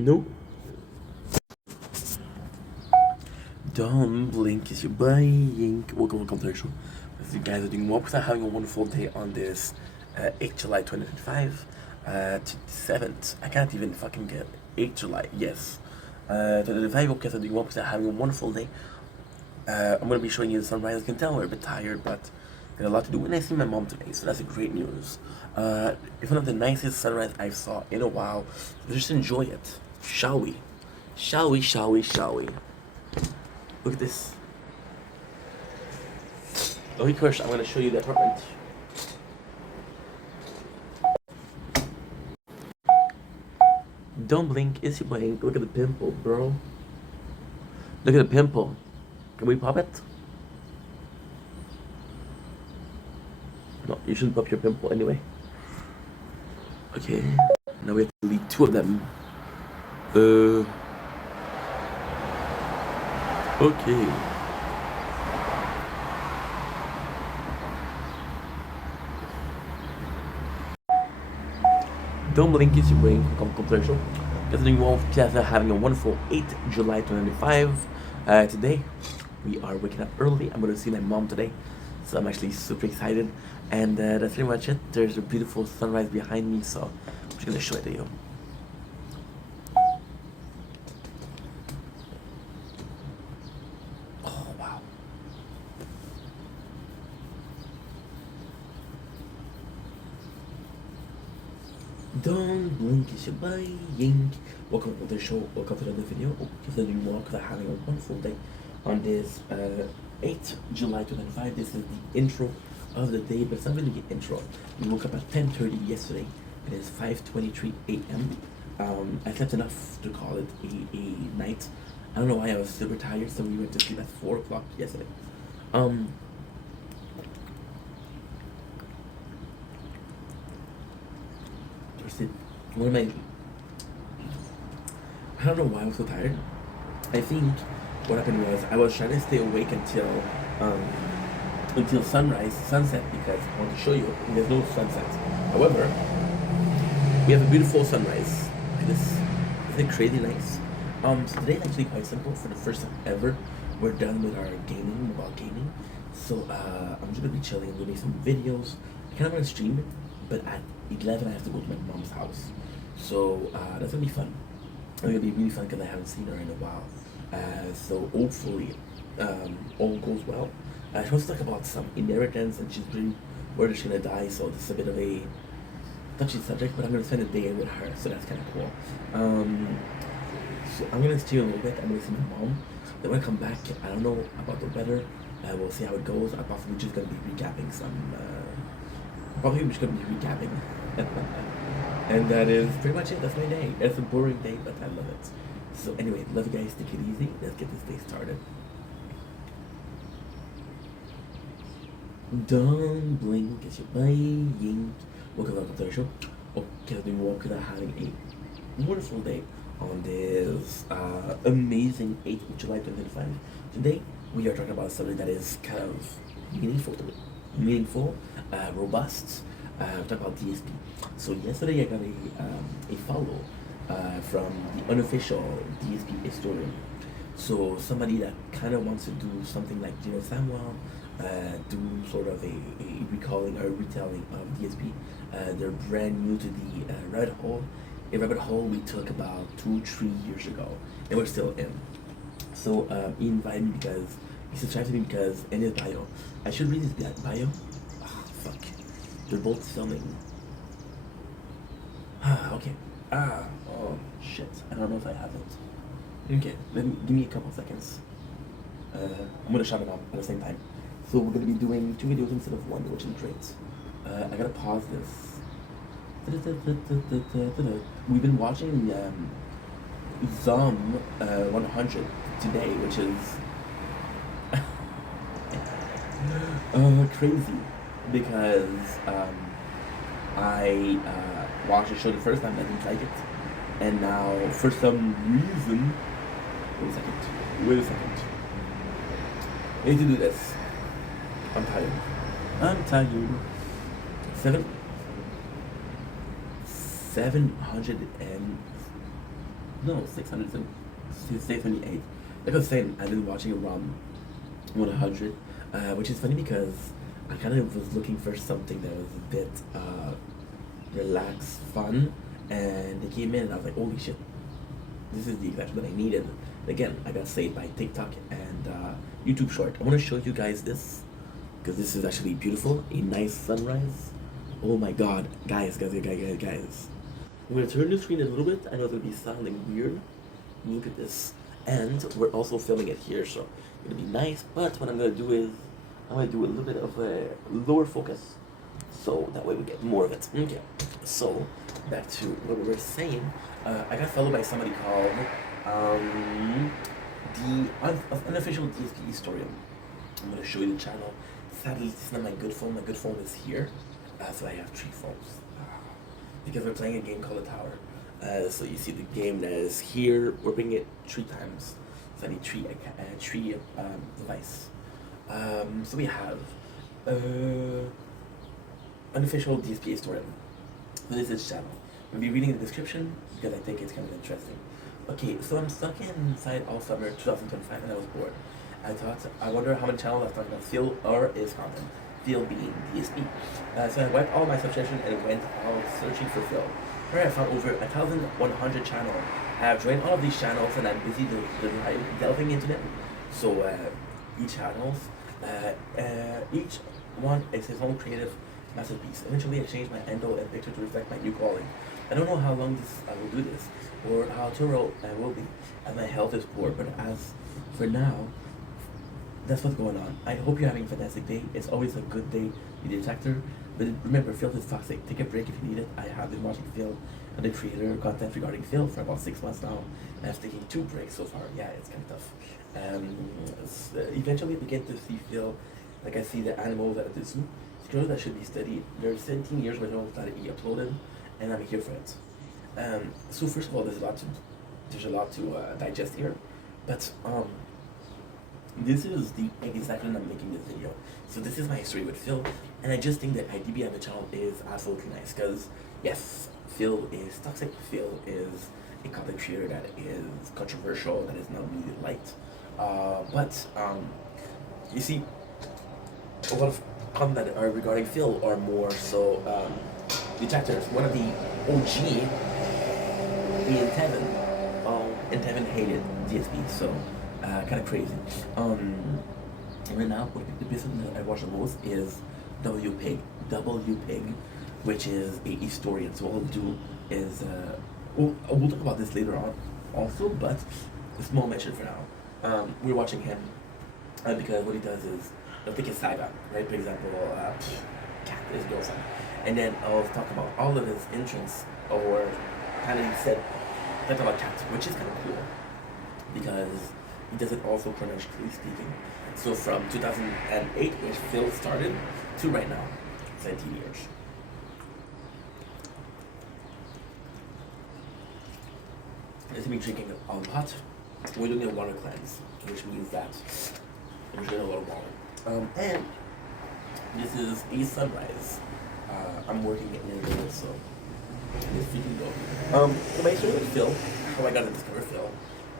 No. Don't blink, it's your boy Yink. Welcome to the show. As you guys are doing well, because I'm having a wonderful day on this 8th July 2025 to 7th. I can't even fucking get 8th July, yes. 2025, hope you guys are doing well, because I'm having a wonderful day. I'm going to be showing you the sunrise. As you can tell, we're a bit tired, but got a lot to do. And I see my mom today, so that's a great news. It's one of the nicest sunrise I've saw in a while. So just enjoy it, shall we? Shall we, shall we, shall we? Look at this. Okay, first I'm gonna show you the apartment. Don't blink, it's your blink. Look at the pimple, bro. Look at the pimple. Can we pop it? No, you shouldn't pop your pimple anyway. Okay, now we have to delete two of them. Okay. Don't blink, it's your brain. Come show. Just doing well. Just having a wonderful 8th July 2025. Today, we are waking up early. I'm going to see my mom today. So I'm actually super excited. And that's pretty much it. There's a beautiful sunrise behind me. So I'm just going to show it to you. Don't blink, it's your boy Yink. Welcome to the show, welcome to another video. Hope you're doing well, because I'm having a wonderful day on this 8th July 2025. This is the intro of the day, but it's not really the intro. We woke up at 10:30 yesterday. It is 5:23 a.m. I slept enough to call it a night. I don't know why I was super tired, so we went to sleep at 4 o'clock yesterday. One of my, I don't know why I was so tired. I think what happened was I was trying to stay awake until sunset, because I want to show you there's no sunset. However, we have a beautiful sunrise. Look at this. Isn't it crazy nice? So today is actually quite simple. For the first time ever, we're done with our mobile gaming. So I'm just gonna be chilling. I'm gonna make some videos. I kind of want to stream it, but at 11 I have to go to my mom's house. So that's gonna be fun. It's gonna be really fun because I haven't seen her in a while. So hopefully all goes well. She wants to talk about some inheritance, and she's really worried she's gonna die. So this is a bit of a touchy subject, but I'm gonna spend a day with her, so that's kind of cool. So I'm gonna stay a little bit. I'm gonna see my mom. Then when I come back, I don't know about the weather. We'll see how it goes. I'm possibly just gonna be recapping some. Probably just gonna be recapping. And that is pretty much it. That's my day. It's a boring day, but I love it. So anyway, love you guys. Take it easy. Let's get this day started. Don't blink, it's your boy Yink. Welcome to the show. Okay, I've been walking and having a wonderful day on this amazing 8th of July 2025. Today, we are talking about something that is kind of meaningful, robust. We're talking about DSP. So yesterday I got a follow from the unofficial DSP historian. So somebody that kind of wants to do something like Gino Samuel, do sort of a recalling or retelling of DSP. They're brand new to the rabbit hole. A rabbit hole we took about 2-3 years ago, and we're still in. So he invited me because he subscribed to me because in his bio, I should read his bio. Oh, fuck. They're both filming. Okay. Oh, shit. I don't know if I have it. Okay, give me a couple seconds. I'm gonna shut it up at the same time. So we're gonna be doing 2 videos instead of 1, which is great. I gotta pause this. We've been watching Zom 100 today, which is crazy, because I watched the show the first time, I didn't like it, and now for some reason, wait a second, I need to do this. I'm tired. 700 and No, 678. Like I was saying, I've been watching around 100, which is funny because I kind of was looking for something that was a bit relaxed, fun, and they came in and I was like, holy shit, this is the exact that I needed. Again, I got saved by TikTok and YouTube Short. I want to show you guys this because this is actually beautiful. A nice sunrise. Oh my god, guys. I'm gonna turn the screen a little bit. I know it's gonna be sounding weird. Look at this. And we're also filming it here, so it's gonna be nice. But what I'm gonna do is I'm gonna do a little bit of a lower focus, so that way we get more of it. Okay. So back to what we were saying. I got followed by somebody called the unofficial DSP historian. I'm gonna show you the channel. Sadly, this is not my good phone. My good phone is here, so I have three phones because we're playing a game called The Tower. So you see the game that is here. We're bringing it 3 times. So I need three device. So we have unofficial DSP historian. So this is channel. I'll be reading the description because I think it's kind of interesting. Okay, so I'm stuck inside all summer 2025 and I was bored. I wonder how many channels I've talked about Phil or is content. Phil being DSP. So I wiped all my subscription and went out searching for Phil. Where I found over 1,100 channels. I have joined all of these channels and I'm busy delving into them. So each one is his own creative masterpiece. Eventually I changed my handle and picture to reflect my new calling. I don't know how long I will do this or how thorough I will be as my health is poor, but as for now, that's what's going on. I hope you're having a fantastic day. It's always a good day with the detector. But remember, Phil is toxic. Take a break if you need it. I have been watching Phil and the creator content regarding Phil for about 6 months now. And I've taken 2 breaks so far. Yeah, it's kind of tough. Eventually, I begin to see Phil like I see the animals at the zoo. It's girls that should be studied. There are 17 years when that he uploaded, and I'm here for it. So first of all, there's a lot to digest here, but this is the exact when I'm making this video. So this is my history with Phil, and I just think that IDB on the channel is absolutely nice because yes, Phil is toxic. Phil is a content creator that is controversial, that is not really liked. But you see, a lot of comments that are regarding Phil are more so detractors. One of the OG being Tevin, and Tevin hated DSP, so kind of crazy. Right now, the person that I watch the most is W Pig, which is a historian. So what I'll do is we'll talk about this later on, also, but a small mention for now. We're watching him because what he does is he'll take his saga, right? For example, cat his girlfriend, and then I'll talk about all of his entrance or kind of talk about cats, which is kind of cool because he does it also chronologically speaking. So from 2008, which Phil started, to right now, 17 years. This is me drinking on hot. We're doing a water cleanse, which means that I'm drinking a lot of water. And this is a sunrise. I'm working it in a minute, so it's freaking dope. So my story with Phil, how I got to discover Phil,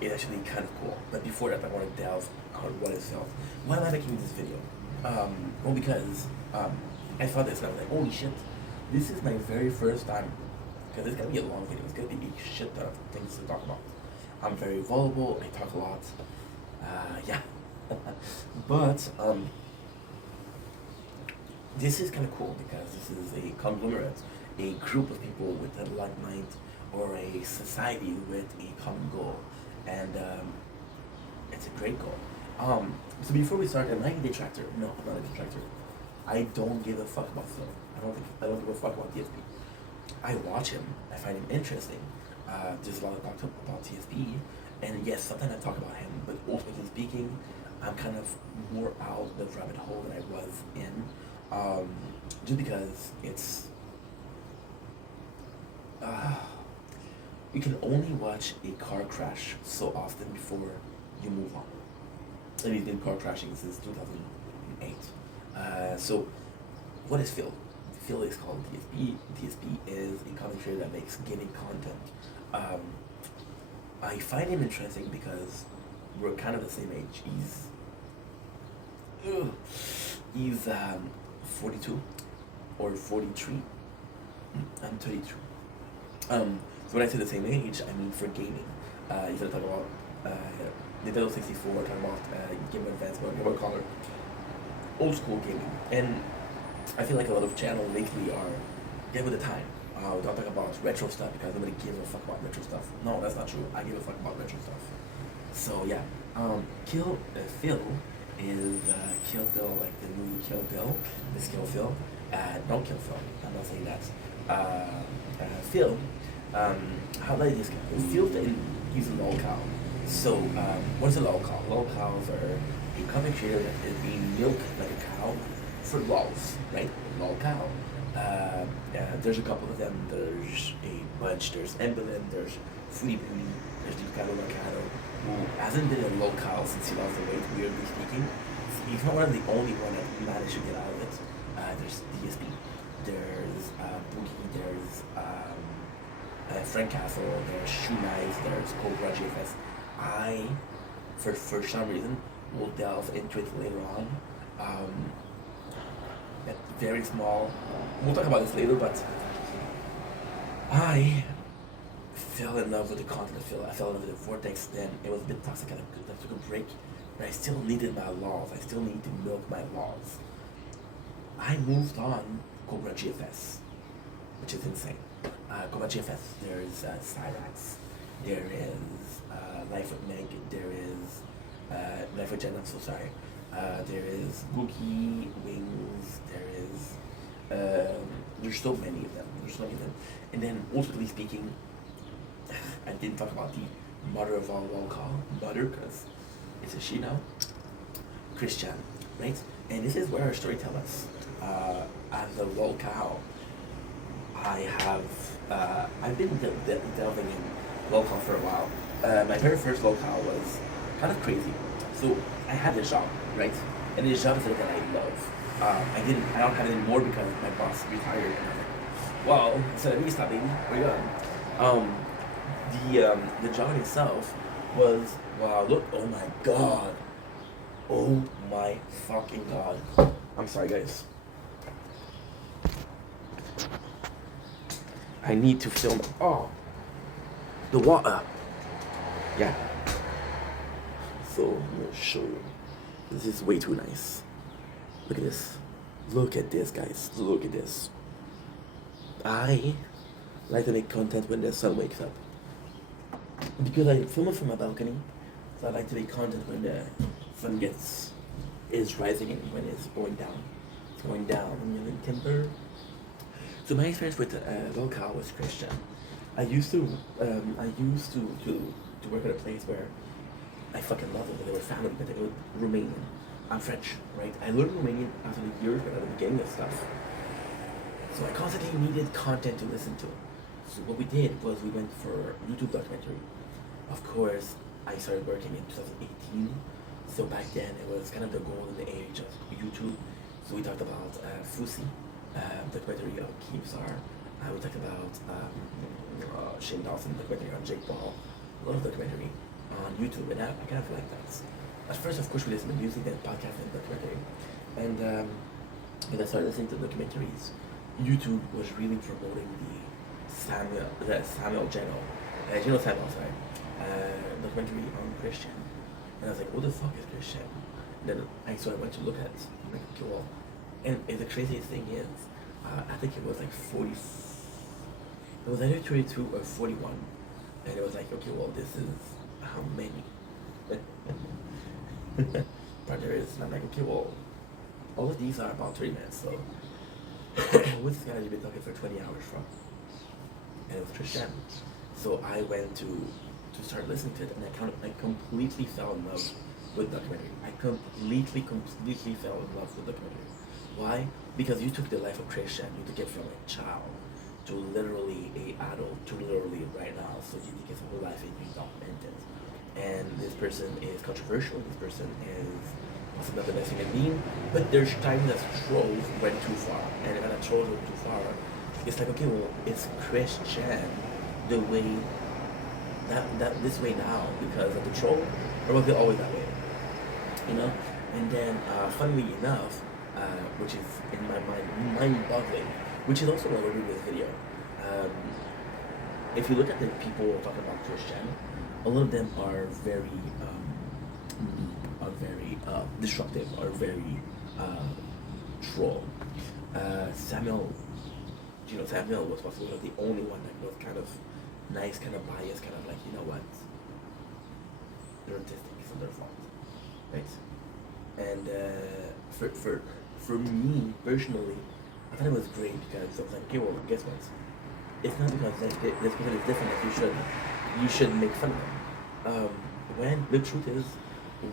is actually kind of cool. But before that, I want to delve on what is Phil. Why am I making this video? Well, because I saw this and I was like, holy shit, this is my very first time. Because it's gonna be a long video. It's gonna be a shit ton of things to talk about. I'm very vulnerable. I talk a lot. Yeah. But this is kind of cool because this is a conglomerate, a group of people with a like mind, or a society with a common goal, and it's a great goal. So before we start, am I a detractor? No, I'm not a detractor. I don't give a fuck about Phil. I don't give a fuck about TSP. I watch him. I find him interesting. There's a lot of talk about TSP, and yes, sometimes I talk about him. But ultimately speaking, I'm kind of more out the rabbit hole than I was in, just because it's. You can only watch a car crash so often before you move on. And he's been car crashing since 2008. So, what is Phil? Phil is called TSP. TSP is a content creator that makes gaming content. I find him interesting because we're kind of the same age. Ugh, he's 42 or 43. I'm 32. So when I say the same age, I mean for gaming. He's gonna talk about Nintendo 64, talking about Game Boy Advance, Game Boy Color, old school gaming. And I feel like a lot of channels lately are get with the time. We don't talk about retro stuff because nobody gives a fuck about retro stuff. No, that's not true. I give a fuck about retro stuff. So yeah, Kill Phil is Kill Phil, like the movie Kill Bill. This Kill Phil. Don't kill Phil. I'm not saying that. Phil, how about this guy? Phil using lolcow. So, what is a lolcow? Lolcows are a content creator that is being milked like a cow for lols, right? Lolcow. There's a couple of them. There's a bunch. There's Emblem. There's Fruity Booty. There's Ducado Mercado, who hasn't been a lolcow since he lost the weight, weirdly speaking. He's not one of the only one that managed to get out of it. There's DSP, there's Boogie, there's Frank Castle, there's Shoe Knives, there's Cobra JFS. I, for some reason, will delve into it later on. Very small. We'll talk about this later, but I fell in love with the content of Phil. I fell in love with the Vortex. Then it was a bit toxic. I took a break, but I still needed my laws. I still need to milk my laws. I moved on Cobra GFS, which is insane. Cobra GFS, there's Cyrax, there is Life with Meg, there is Life with Jen, I'm so sorry. There is Boogie, Wings, there's so many of them, And then, ultimately speaking, I didn't talk about the mother of all mother, because it's a she now, Christian, right? And this is where our story tells us. As a lolcow, I've been delving in lolcow for a while. My very first lolcow was kind of crazy. So I had this job, right? And this job is something that I love. I don't have it anymore because my boss retired. And I was like, well, instead of me stopping, we're done. The job itself was, wow, look, oh my god. Oh my fucking god. I'm sorry, guys. I need to film. Oh, the water. Yeah. So I'm gonna show you. This is way too nice. Look at this. Look at this, guys. Look at this. I like to make content when the sun wakes up. Because I film it from my balcony, so I like to make content when the sun is rising and when it's going down. It's going down in the timber. So my experience with lolcow was Christian. I used to work at a place where I fucking loved it, but they were family, but they were Romanian. I'm French, right? I learned Romanian after the years, but at the beginning of stuff. So I constantly needed content to listen to. So what we did was we went for YouTube documentary. Of course, I started working in 2018. So back then it was kind of the golden age of YouTube. So we talked about Fusi, documentary of Keemstar. We talked about Shane Dawson, documentary on Jake Paul. A lot of documentary on YouTube, and I kind of like that. At first, of course, we listened to music, then podcast and documentary. And when I started listening to documentaries, YouTube was really promoting the Samuel Geno sorry, documentary on Christian. And I was like, what the fuck is Christian? And then I went to look at it. I'm like, okay, well, and the craziest thing is, I think it was like 40, it was either 32 or 41. And it was like, okay, well, this is how many? Partner is, and I'm like, okay, well, all of these are about 30 minutes, so what's this guy you've been talking for 20 hours from? And it was Christian. So I went to start listening to it, and I completely fell in love with documentary. I completely fell in love with documentary. Why? Because you took the life of Christian, you took it from a child to literally a adult to literally right now. So you take his whole life and you document it. And this person is controversial, this person is possibly not the best human being, but there's times that trolls went too far. And when that trolls went too far, it's like, okay, well, it's Christian the way that this way now because of the troll, or was it always that way? You know? And then, funnily enough, which is in my mind-boggling, which is also what we're doing this video. Um, if you look at the people talking about Christian, a lot of them are very mean, are very disruptive, are very troll. Samuel, Samuel was possibly the only one that was kind of nice, kind of biased, kind of like, you know what, they're autistic, it's not their fault, right? And for me personally, I thought it was great because I was like, okay, well, guess what? It's not because like this person is different that you should make fun of them. When the truth is,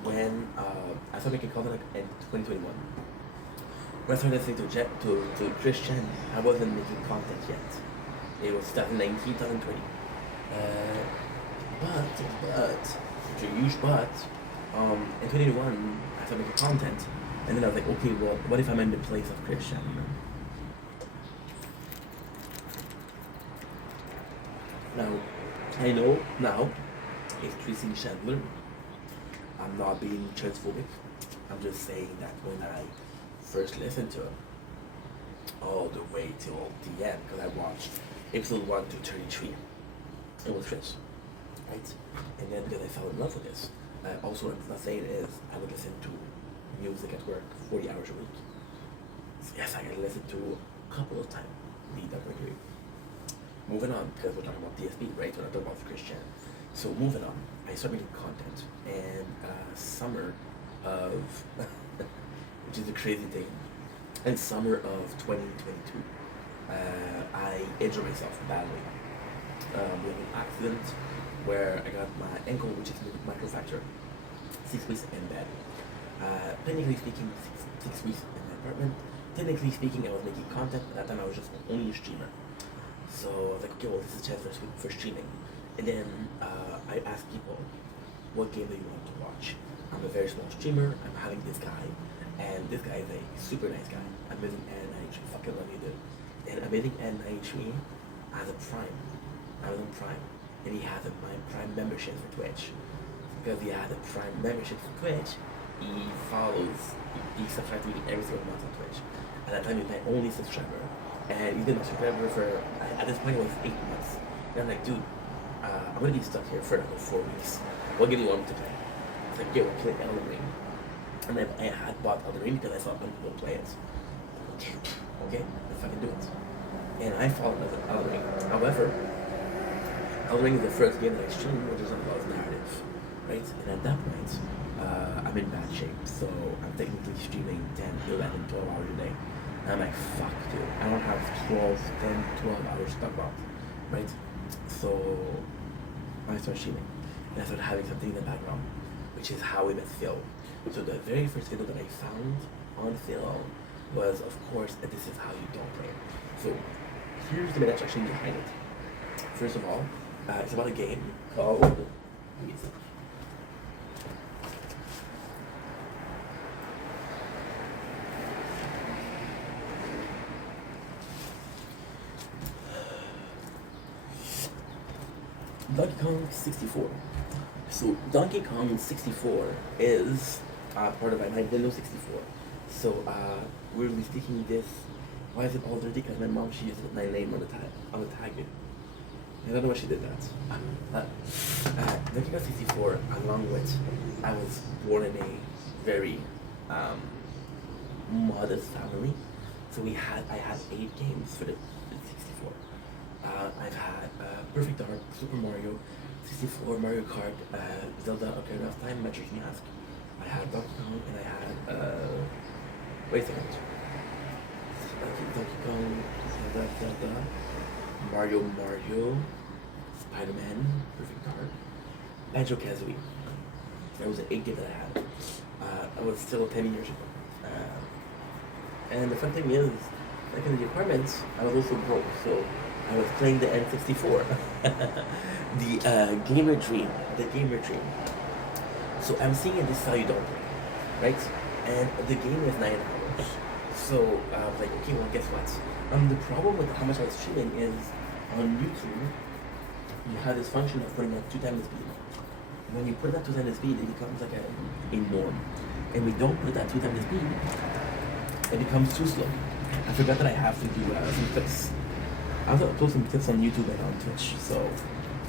when I started making content like in 2021, when I started listening to Christian, I wasn't making content yet. It was 2019, 2020. But huge but in 2021 I started making content, and then I was like, okay, well, what if I'm in the place of Christian? Now, I know now it's Tracy Chandler. I'm not being transphobic. I'm just saying that when I first listened to it, all the way till the end, because I watched episode 1 to 33, it was Chris, right? And then because I fell in love with this, also what I'm not saying is I would listen to music at work 40 hours a week. So yes, I can listen to a couple of times the documentary. Moving on, because we're talking about DSP, right? We're not talking about Christian. So moving on, I started making content, and summer of, which is a crazy thing, in summer of 2022, I injured myself badly. With an accident where I got my ankle, which is microfracture, 6 weeks in bed. Technically speaking, six weeks in my apartment. Technically speaking, I was making content. At that time, I was just only a streamer. So I was like, okay, well, this is a chance for streaming. And then I asked people, what game do you want to watch? I'm a very small streamer. I'm having this guy, and this guy is a super nice guy. Amazing N93, fucking love you, dude. And Amazing N93 has a Prime, Amazon Prime, and he has my Prime membership for Twitch. Because he has a Prime membership for Twitch, he subscribes to me every single month on Twitch. At that time, he's my only subscriber. And he's been my subscriber for, at this point, it was 8 months. And I'm like, dude, I'm gonna be stuck here for another 4 weeks. What game do you want me to play? It's like, yeah, we'll play Elden Ring. And then I had bought Elden Ring because I saw other people play it. Okay, let's fucking do it. And I fall in love with Elden Ring. However, Elden Ring is the first game that I streamed which is about narrative, right? And at that point, I'm in bad shape. So I'm technically streaming 10, 11, 12 hours a day. And I'm like, fuck, dude, I don't have 12 hours to talk about, right? So I started streaming, and I started having something in the background, which is how we met Phil. So the very first video that I found on Phil was, of course, This Is How You Don't Play. So here's the main attraction behind it. First of all, it's about a game called, Donkey Kong 64. So Donkey Kong 64 is part of my Nintendo 64. So weirdly speaking, this, why is it all dirty? Because my mom, she used my name on the tag. I don't know why she did that. Donkey Kong 64, along with, I was born in a very modest family. So I had 8 games for the 64. I've had Perfect Dark, Super Mario, 64, Mario Kart, Zelda Ocarina of Time, Majora's Mask. I had Donkey Kong, and I had, wait a second. Donkey Kong, Zelda, Mario, Spider-Man, Perfect Dark, Banjo-Kazooie. That was an 8 game that I had. I was still 10 years ago. And the fun thing is, like in the apartments, I was also broke, so I was playing the N64, the gamer dream. So I'm seeing This Is How You Don't Play, right? And the game is 9 hours. So I was like, okay, well, guess what? The problem with how much I was streaming is on YouTube, you have this function of putting at two times the speed. When you put it at two times the speed, it becomes like a norm. And we don't put it at two times the speed, it becomes too slow. I forgot that I have to do some clips. I also upload some clips on YouTube and on Twitch, so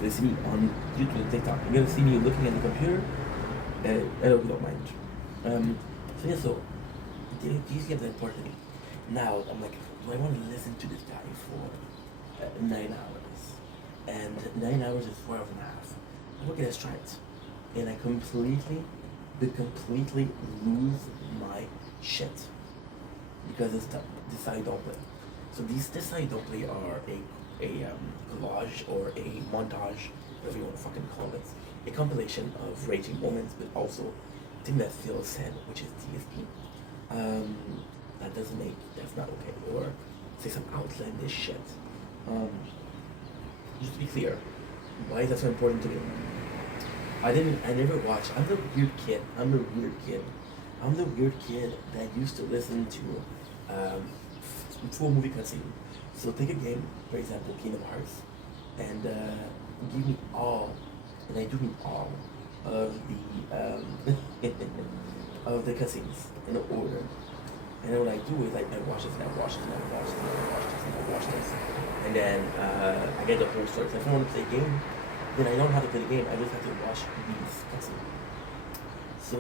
you see me on YouTube and TikTok. You're gonna see me looking at the computer. I hope you don't mind. So yeah, so these games are important to me. Now I'm like, do I want to listen to this guy for 9 hours? And 9 hours is 4 hours and a half. I look at his stripes, and I completely lose my shit because this I don't play. So this I don't play are a collage or a montage, whatever you want to fucking call it, a compilation of raging moments, but also a thing that feels sad, which is TSP. That's not okay, or say some outlandish shit. Just to be clear, why is that so important to me? I never watched. I'm the weird kid. I'm the weird kid that used to listen to full movie cutscene. So take a game, for example, Kingdom Hearts, and give me all, and I do mean all, of the of the cutscenes in order. And then what I do is I watch this and I watch this and I watch this and I watch this and I watch this. And then I get the whole story. So if I want to play a game, then I don't have to play the game. I just have to watch these cutscenes. So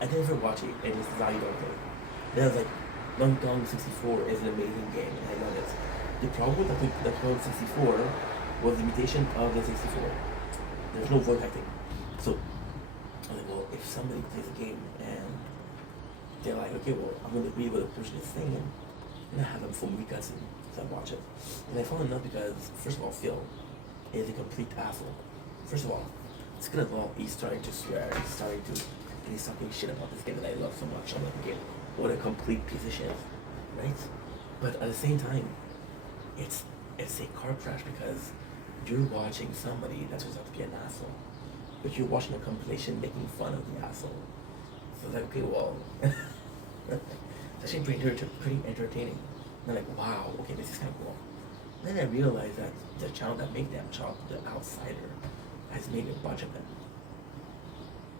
I never watch it, and this is how you don't play. Then I was like, Donkey Kong 64 is an amazing game, and I love it. The problem with the Kong 64 was the imitation of the 64. There's no voice acting. So I was like, well, if somebody plays a game and they're like, okay, well, I'm going to agree with what the person is saying, and I have them full movie cutscene, so I watch it. And I fall in love because, first of all, Phil is a complete asshole. First of all, second of all, he's starting to swear, and he's talking shit about this game that I love so much. I'm like, okay, what a complete piece of shit, right? But at the same time, it's a car crash because you're watching somebody that's supposed to be an asshole, but you're watching a compilation making fun of the asshole. So it's like, okay, well, it's actually pretty entertaining. And I'm like, wow, okay, this is kind of cool. Then I realized that the channel that made them, The Outsider, has made a bunch of them.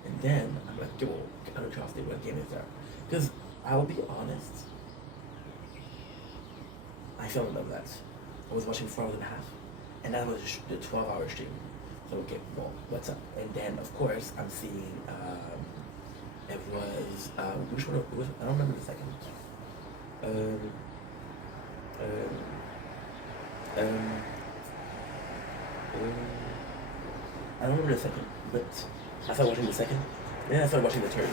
And then I'm like, okay, well, out of curiosity, what game is there? Because I will be honest, I fell in love with that. I was watching 4 hours and a half, and that was the 12-hour stream. So okay, well, what's up? And then of course I'm seeing it was which one? It was, I don't remember the second. I don't remember the second, but I started watching the second, and then I started watching the third.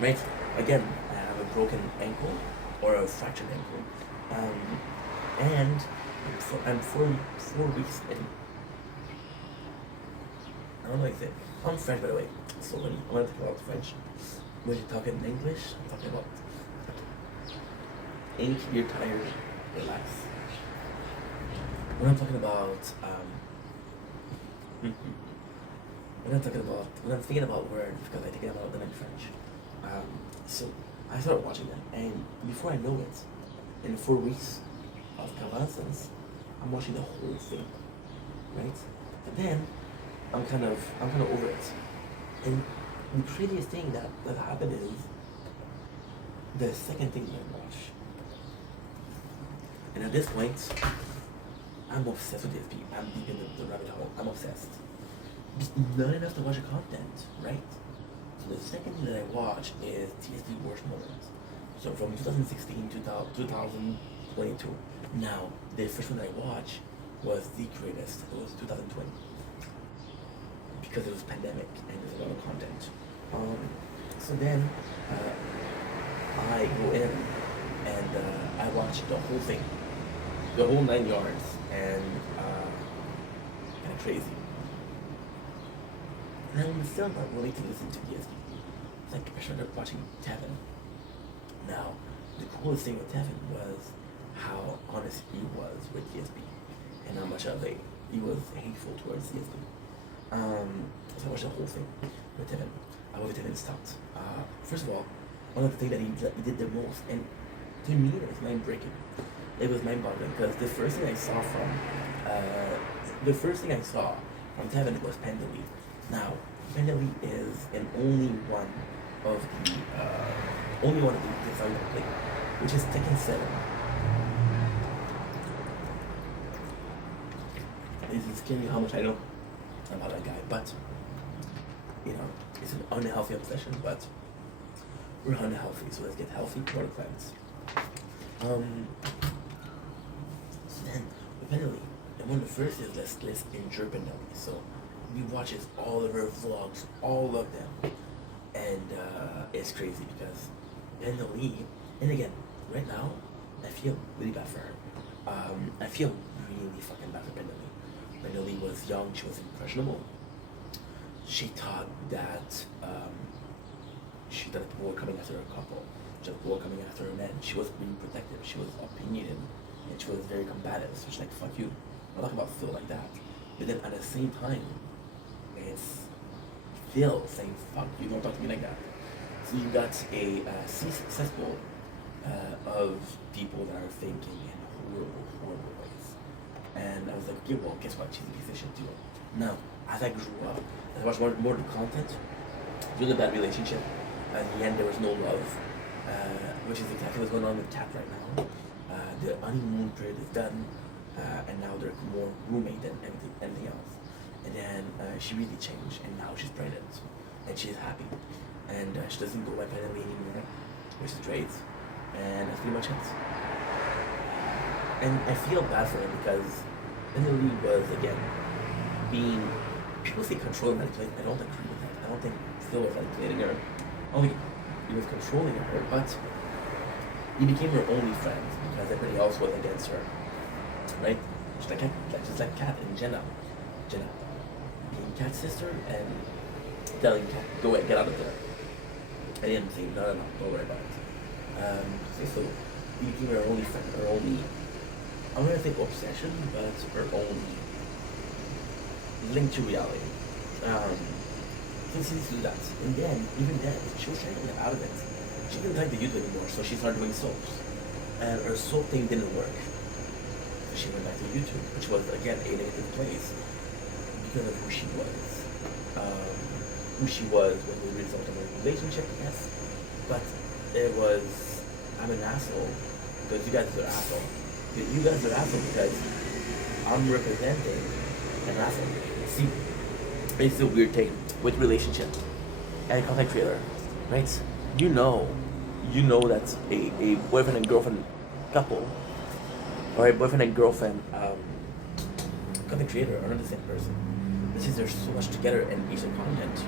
Right? Again, I have a broken ankle or a fractured ankle, and I'm 4 weeks in. I don't know what you say. I'm French, by the way. So when I want to talk about French, when you're talking English, I'm talking about ink, you're tired, relax. When I'm talking about when I'm thinking about words, because I think about them in French. So I started watching them, and before I know it, in 4 weeks of convalescence, I'm watching the whole thing, right? And then I'm kind of over it. And the craziest thing that happened is the second thing that I watch. And at this point, I'm obsessed with TSP. I'm deep in the rabbit hole. I'm obsessed. Just not enough to watch the content, right? So the second thing that I watch is TSP Worst Moments. So from 2016 to 2022. Now, the first one that I watched was the greatest. It was 2020. Because it was pandemic and there's a lot of content. So then I go in and I watch the whole thing, the whole 9 yards, and kind of crazy. And I'm still not willing to listen to TSP. It's like I started watching Tevin. Now, the coolest thing with Tevin was how honest he was with TSP and how much of he was hateful towards TSP. So I watched the whole thing with Tevin. I love Tevin stopped. First of all, one of the things that he did the most, and to me it was mind breaking. It was mind boggling because the first thing I saw from The first thing I saw from Tevin was Pendley. Now, Pendley is an only one of the games I'm gonna play, which is Tekken 7. It's scary how much I know about that guy, but it's an unhealthy obsession, but we're unhealthy, so let's get healthy. Water cleanse. So then, Pendley, and one of the first is let's enjoy Pendley. So we watches all of her vlogs, all of them, and it's crazy because Pendley, and again, right now, I feel really bad for her. I feel really fucking bad for Pendley. Pendley was young, she was impressionable. She thought that people were coming after her couple. She thought people were coming after her men. She was being protective. She was opinionated, and she was very combative. So she's like, "Fuck you." I'm not about Phil like that. But then at the same time, it's Phil saying, "Fuck you, don't talk to me like that." So you got a successful of people that are thinking in horrible ways. And I was like, yeah, well, guess what? She's a piece of shit too. Now, as I grew up, as I watched more of the content, really bad relationship. At the end, there was no love, which is exactly what's going on with Kat right now. The honeymoon period is done, and now they're more roommate than anything else. And then she really changed, and now she's pregnant, and she's happy, and she doesn't go by Pendley anymore, which is great, and that's pretty much it. And I feel bad for her because Pendley was again being people say control and manipulate. I don't agree with that. I don't think Phil was manipulating her. Only he was controlling her, but he became her only friend because everybody else was against her, right? Just like Kat and Jenna being Kat's sister and telling Kat, go away, get out of there. I didn't think, no, don't worry about it. So he became her only friend, her only, I'm gonna think obsession, but her only link to reality. Continues to do that. And then, even then, she was trying to get out of it. She didn't like the YouTube anymore, so she started doing soaps. And her soap thing didn't work. So she went back to YouTube, which was, again, a negative place because of who she was. Who she was when we resulted in a relationship, yes. But it was, I'm an asshole because you guys are asshole. You guys are asshole because I'm representing an asshole. See, it's a weird thing with relationship and content creator, right? You know that a boyfriend and girlfriend couple or a boyfriend and girlfriend content creator are not the same person. This is there's so much together in each of content.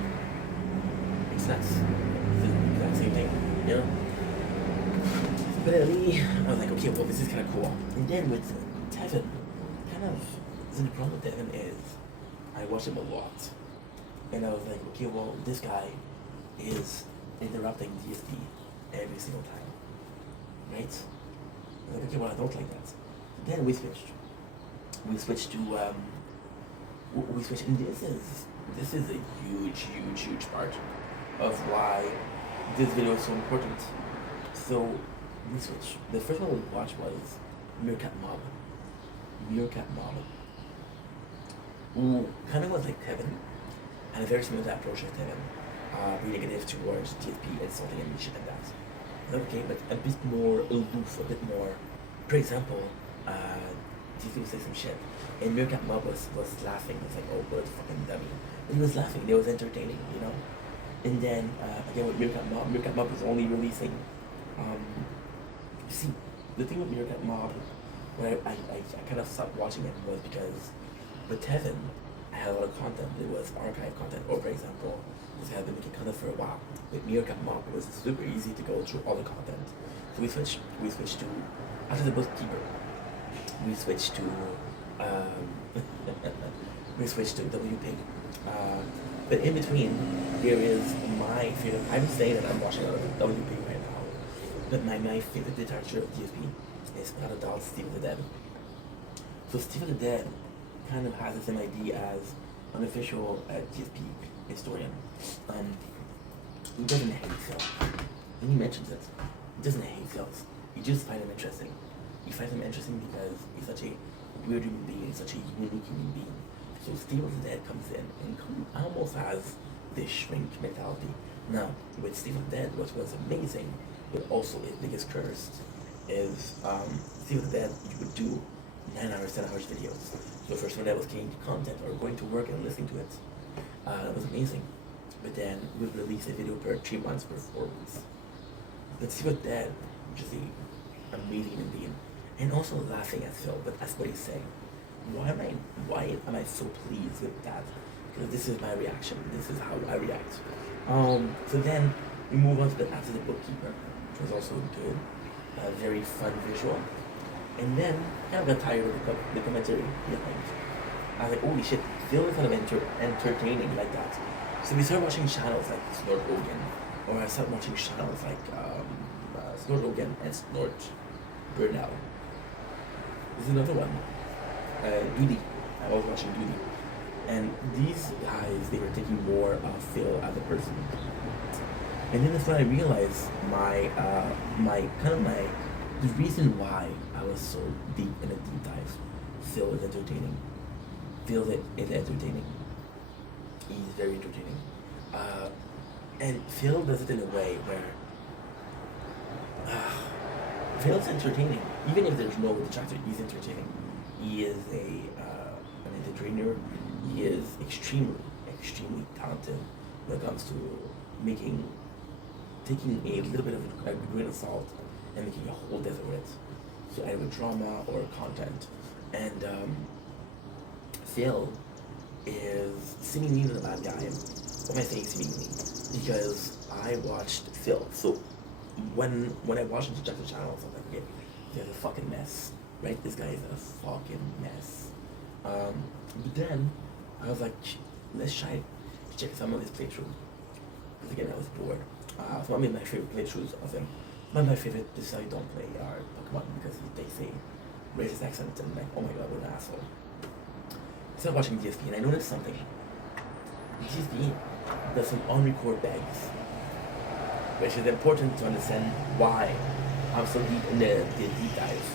It's nuts. It's the exact same thing, you know? But at me, I was like, okay, well, this is kind of cool. And then with Tevin, the problem with Tevin is I watch him a lot. And I was like, okay, well, this guy is interrupting DSP every single time, right? I was like, okay, well, I don't like that. Then we switched. We switched, and this is a huge part of why this video is so important. So we switched. The first one we watched was Meerkat Mob. Who kind of was like Tevin, and a very similar approach as Tevin, being negative towards TSP, insulting and shit like that. Okay, but a bit more aloof, a bit more. For example, TSP would say some shit, and Meerkat Mob was laughing. It's like, oh, what a fucking dummy. And he was laughing. It was entertaining, you know. And then again with Meerkat Mob was only releasing. You see, the thing with Meerkat Mob, when I kind of stopped watching it was because with Tevin, I had a lot of content. It was archive content, or for example, because I had been making content for a while. With Meerkat Mob, it was super easy to go through all the content. So we switched to after the bookkeeper. We switched to WP. But in between, there is my favorite. I'm saying that I'm watching a lot of WP right now, but my favorite literature of DSP is without a doubt Steve the Dead. So Steve the Dead kind of has the same idea as an official DSP historian. He doesn't hate sales. And he mentions it. He doesn't hate sales. He just finds him interesting. He finds him interesting because he's such a weird human being, such a unique human being. So Steve of the Dead comes in and almost has this shrink mentality. Now, with Steve of the Dead, what was amazing, but also his biggest curse, is Steve of the Dead, you would do 9 hours, 10 hours videos. So first when I was getting content or going to work and listening to it, it was amazing. But then we'd release a video per 3 months, per 4 weeks. But Steve of the Dead, just an amazing human being. And also laughing at Phil, but that's what he's saying. Why am I so pleased with that? Because this is my reaction. This is how I react. So then we move on to the After the Bookkeeper, which was also good. A very fun visual. And then kind of got tired of the commentary behind. I was like, holy shit, Phil is kind of entertaining like that. So we started watching channels like Snort Ogan, or I started watching channels like Snort Ogan and Snort Burnell. This is another one. Doody. I was watching Doody. And these guys, they were taking more of Phil as a person. And then that's when I realized the reason why I was so deep in a deep dive. Phil is entertaining. Phil is entertaining. He's very entertaining. And Phil does it in a way where Phil's entertaining. Even if there's no detractor, he's entertaining. He is an entertainer. He is extremely talented when it comes to taking a little bit of a grain of salt and making a whole desert with it. So either with drama or content. And Phil is seemingly the bad guy. Why am I saying seemingly? Because I watched Phil. So when I watched him to check the channels, I was like, okay, he's a fucking mess. Right? This guy is a fucking mess. But then I was like, let's try to check some of his playthrough. Because again, I was bored. So one of my favorite playthroughs of him. One of my favorite This Is How You Don't Play are Pokemon, because they say racist accent and like, oh my god, what an asshole. I started watching DSP and I noticed something. DSP does some on-record bags, which is important to understand why I'm so deep in the deep dive.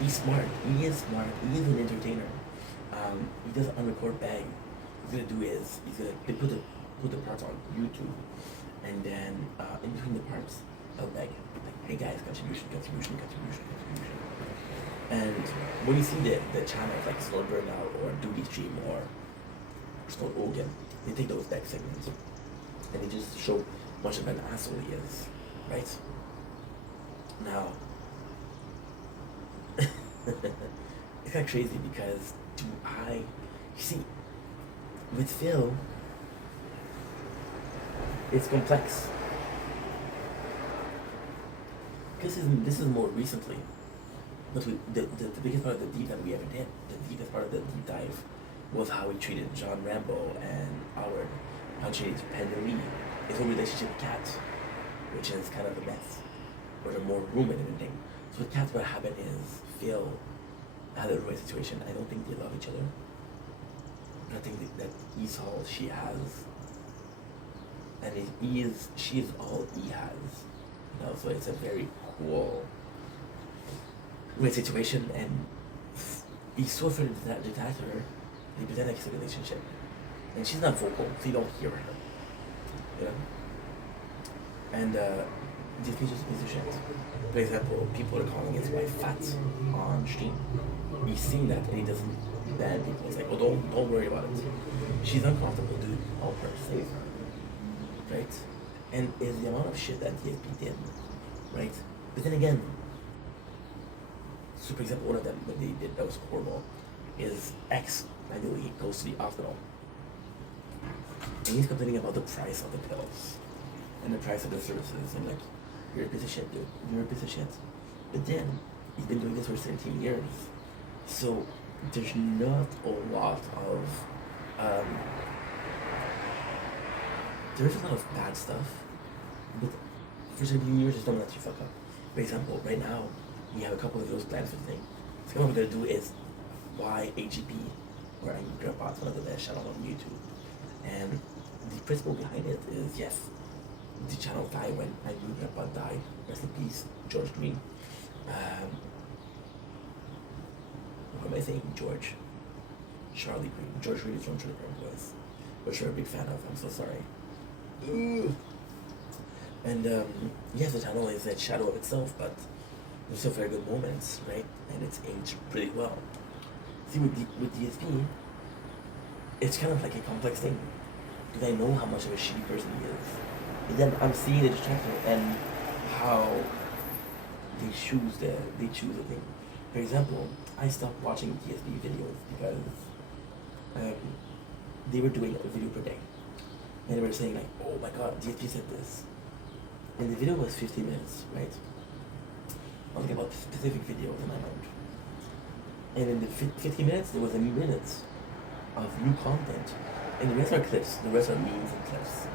He's smart. He is smart. He is an entertainer. He does an on-record bag. What he's gonna do is they put the parts on YouTube, and then in between the parts, I'll beg like, hey guys, contribution. And when you see the channels like Snort Burnout or Doody Stream or Snort Ogan, they take those back segments and they just show much of an asshole he is, right? Now, it's kind of crazy because you see, with Phil, it's complex. Because this is more recently. But the biggest part of the deep dive we ever did, the deepest part of the deep dive, was how he treated John Rambo and Howard, how he treated Panda Lee, his whole relationship with Kat, which is kind of a mess, or the more room and everything. So with Kat, what happened is Phil had a right situation. I don't think they love each other. I think that he's all she has, and she is all he has. You know, so it's a very cool weird situation, and he's so afraid of that detector, they pretend like it's a relationship. And she's not vocal, so you don't hear her. You know? And this is just a piece of shit. For example, people are calling his wife fat on stream. He's seen that and he doesn't ban people. He's like, oh, don't worry about it. She's uncomfortable, dude. Help her, save her. Right? And it's the amount of shit that DSP did. Right? But then again, so for example, one of them, what they did that was horrible, is X manually goes to the hospital. And he's complaining about the price of the pills and the price of the services, and like, you're a piece of shit, dude. You're a piece of shit. But then, he's been doing this for 17 years. So, there's not a lot of, there's a lot of bad stuff, but for 17 years, just don't let you fuck up. For example, right now, we have a couple of those plans for the thing. So what we're gonna do is why AGP, or Angry Grandpa, is one of the best channels on YouTube. And the principle behind it is, yes, the channel died when Angry Grandpa died. Rest in peace, George Green. am I saying? Charlie Green. George Reed is from Charlie Brown Boys, which you're a big fan of. I'm so sorry. Ugh. And yes, the channel is a shadow of itself, but there's still very good moments, right? And it's aged pretty well. See, with DSP, it's kind of like a complex thing because I know how much of a shitty person he is. And then I'm seeing the detractor and how they choose the thing. For example, I stopped watching DSP videos because they were doing a video per day, and they were saying like, "Oh my God, DSP said this," and the video was 50 minutes, right? I'm thinking about specific videos in my mind, and in the 50 minutes there was a minute of new content, and the rest are clips. The rest are memes and clips.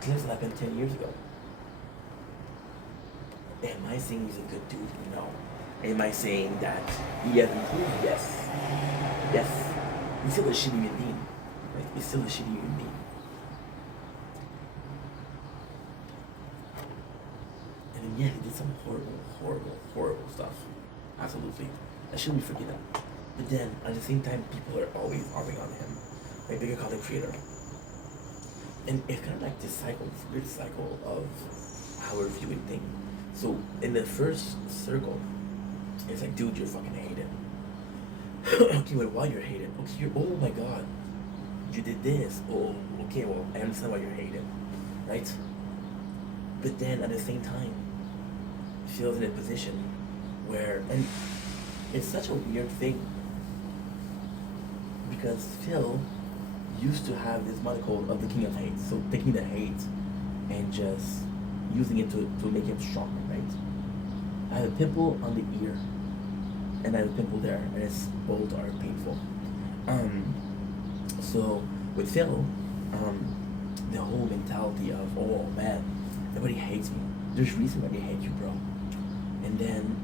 Clips that happened 10 years ago. Am I saying he's a good dude? No. Am I saying that he has improved? Yes. Yes. He's still a shitty human being. Right? He's still a shitty human being. And then yeah, he did some horrible stuff. Absolutely. I shouldn't be forgetting. But then at the same time, people are always arguing on him. Like bigger content creator. And it's kind of like this cycle, this weird cycle of how we're viewing things. So in the first circle, it's like, dude, you're fucking hated. Okay, well, why you're hated? Okay, oh my God, you did this. Oh, okay, well, I understand why you're hated, right? But then at the same time, Phil's in a position where, and it's such a weird thing, because Phil used to have this monocle of the king of hate, so taking the hate and just using it to make him stronger, right? I have a pimple on the ear, and I have a pimple there, and it's both are painful. So with Phil, the whole mentality of, oh man, everybody hates me. There's reason why they hate you, bro. And then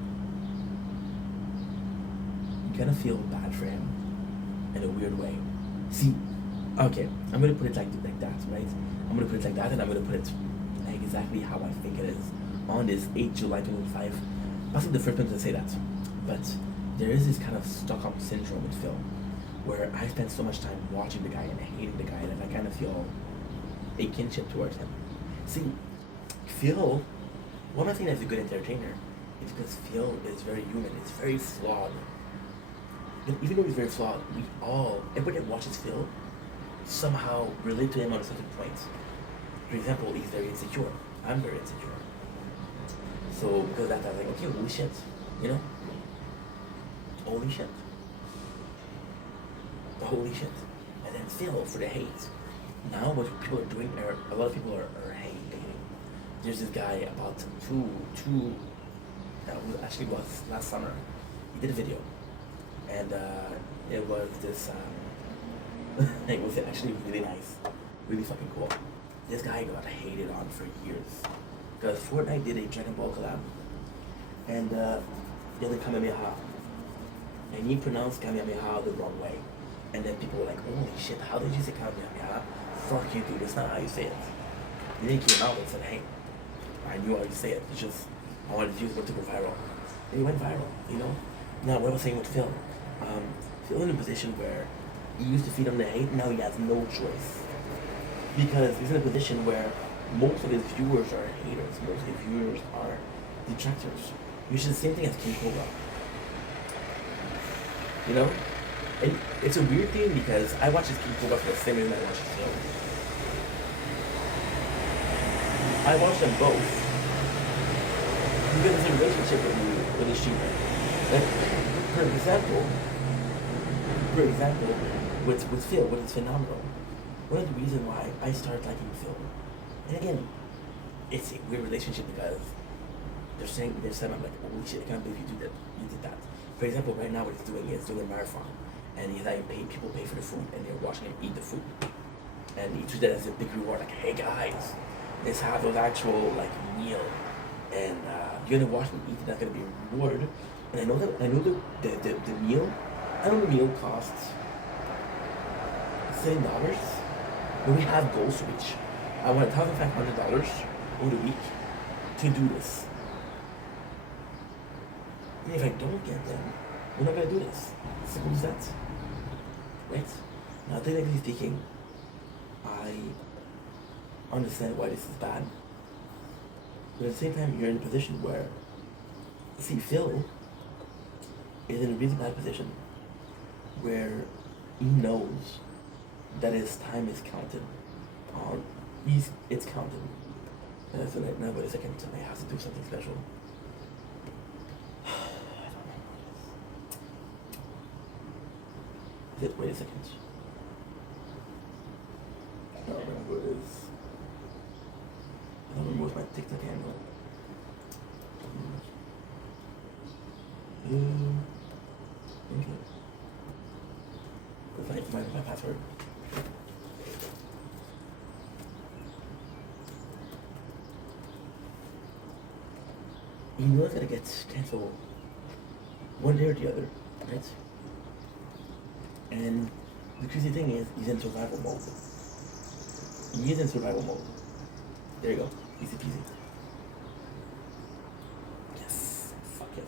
you kind of feel bad for him in a weird way. See, okay, I'm gonna put it like that, right? I'm gonna put it like that, and I'm gonna put it like exactly how I think it is on this 8 July 2005. I'm not the first person to say that, but there is this kind of Stockholm syndrome with Phil, where I spend so much time watching the guy and hating the guy that I kind of feel a kinship towards him. See, Phil, one of the things that's a good entertainer is because Phil is very human. It's very flawed. And even though he's very flawed, everybody that watches Phil somehow relate to him on a certain point. For example, he's very insecure. I'm very insecure. So because of that, I was like, okay, holy shit, you know? Holy shit. Holy shit. And then Phil for the hate. Now what people are doing a lot of people are hate baiting. There's this guy about actually was last summer. He did a video. And it was this it was actually really nice. Really fucking cool. This guy got hated on for years. Because Fortnite did a Dragon Ball collab. And the other Kamehameha. And he pronounced Kamehameha the wrong way. And then people were like, holy shit, how did you say Kamehameha? Fuck you, dude, that's not how you say it. He then came out and said, hey, I knew how you say it. It's just, I wanted to use it to go viral. And he went viral, you know? Now, what I was saying with Phil, Phil in a position where he used to feed on the hate, now he has no choice. Because he's in a position where most of his viewers are haters, most of his viewers are detractors. Which is the same thing as King Cobra. You know? And it's a weird thing because I watch his King Cobra for the same reason I watch his film. I watch them both because there's a relationship with the shooter. Like, for example, with Phil, what is phenomenal. One of the reasons why I started liking Phil, and again, it's a weird relationship because they're saying I'm like, holy shit, I can't believe you did that. For example, right now what he's doing is doing a marathon, and he's like people pay for the food, and they're watching him eat the food, and he treats that as a big reward. Like, hey guys, let's have those actual like meal, and you're gonna watch me eat, and that's gonna be a reward. And I know the meal. I know the meal costs $7, but we have goals to reach. I want $1,500 over the week to do this. And if I don't get them, We're not gonna do this. Simple as that. Right? Now, technically speaking, I understand why this is bad. But at the same time, you're in a position where, see, Phil is in a really bad position where he knows that his time is counted. It's counted. And I feel like, now wait a second, I have to do something special. Wait a second. I don't remember what it is. I don't remember what's my TikTok handle. Okay. That's my password. You know it's gonna get cancelled one day or the other, right? And the crazy thing is, he's in survival mode. He is in survival mode. There you go. Easy peasy. Yes. Fuck yes.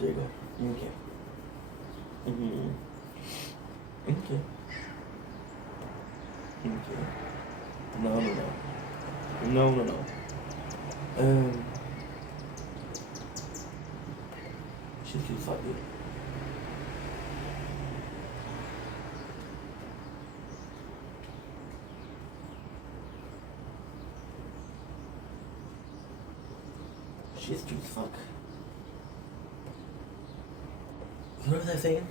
There you go. Okay. Mm-hmm. Okay. Okay. No, no, no. No, no, no. She's too fuck dude. She's cute as fuck. So what was I saying?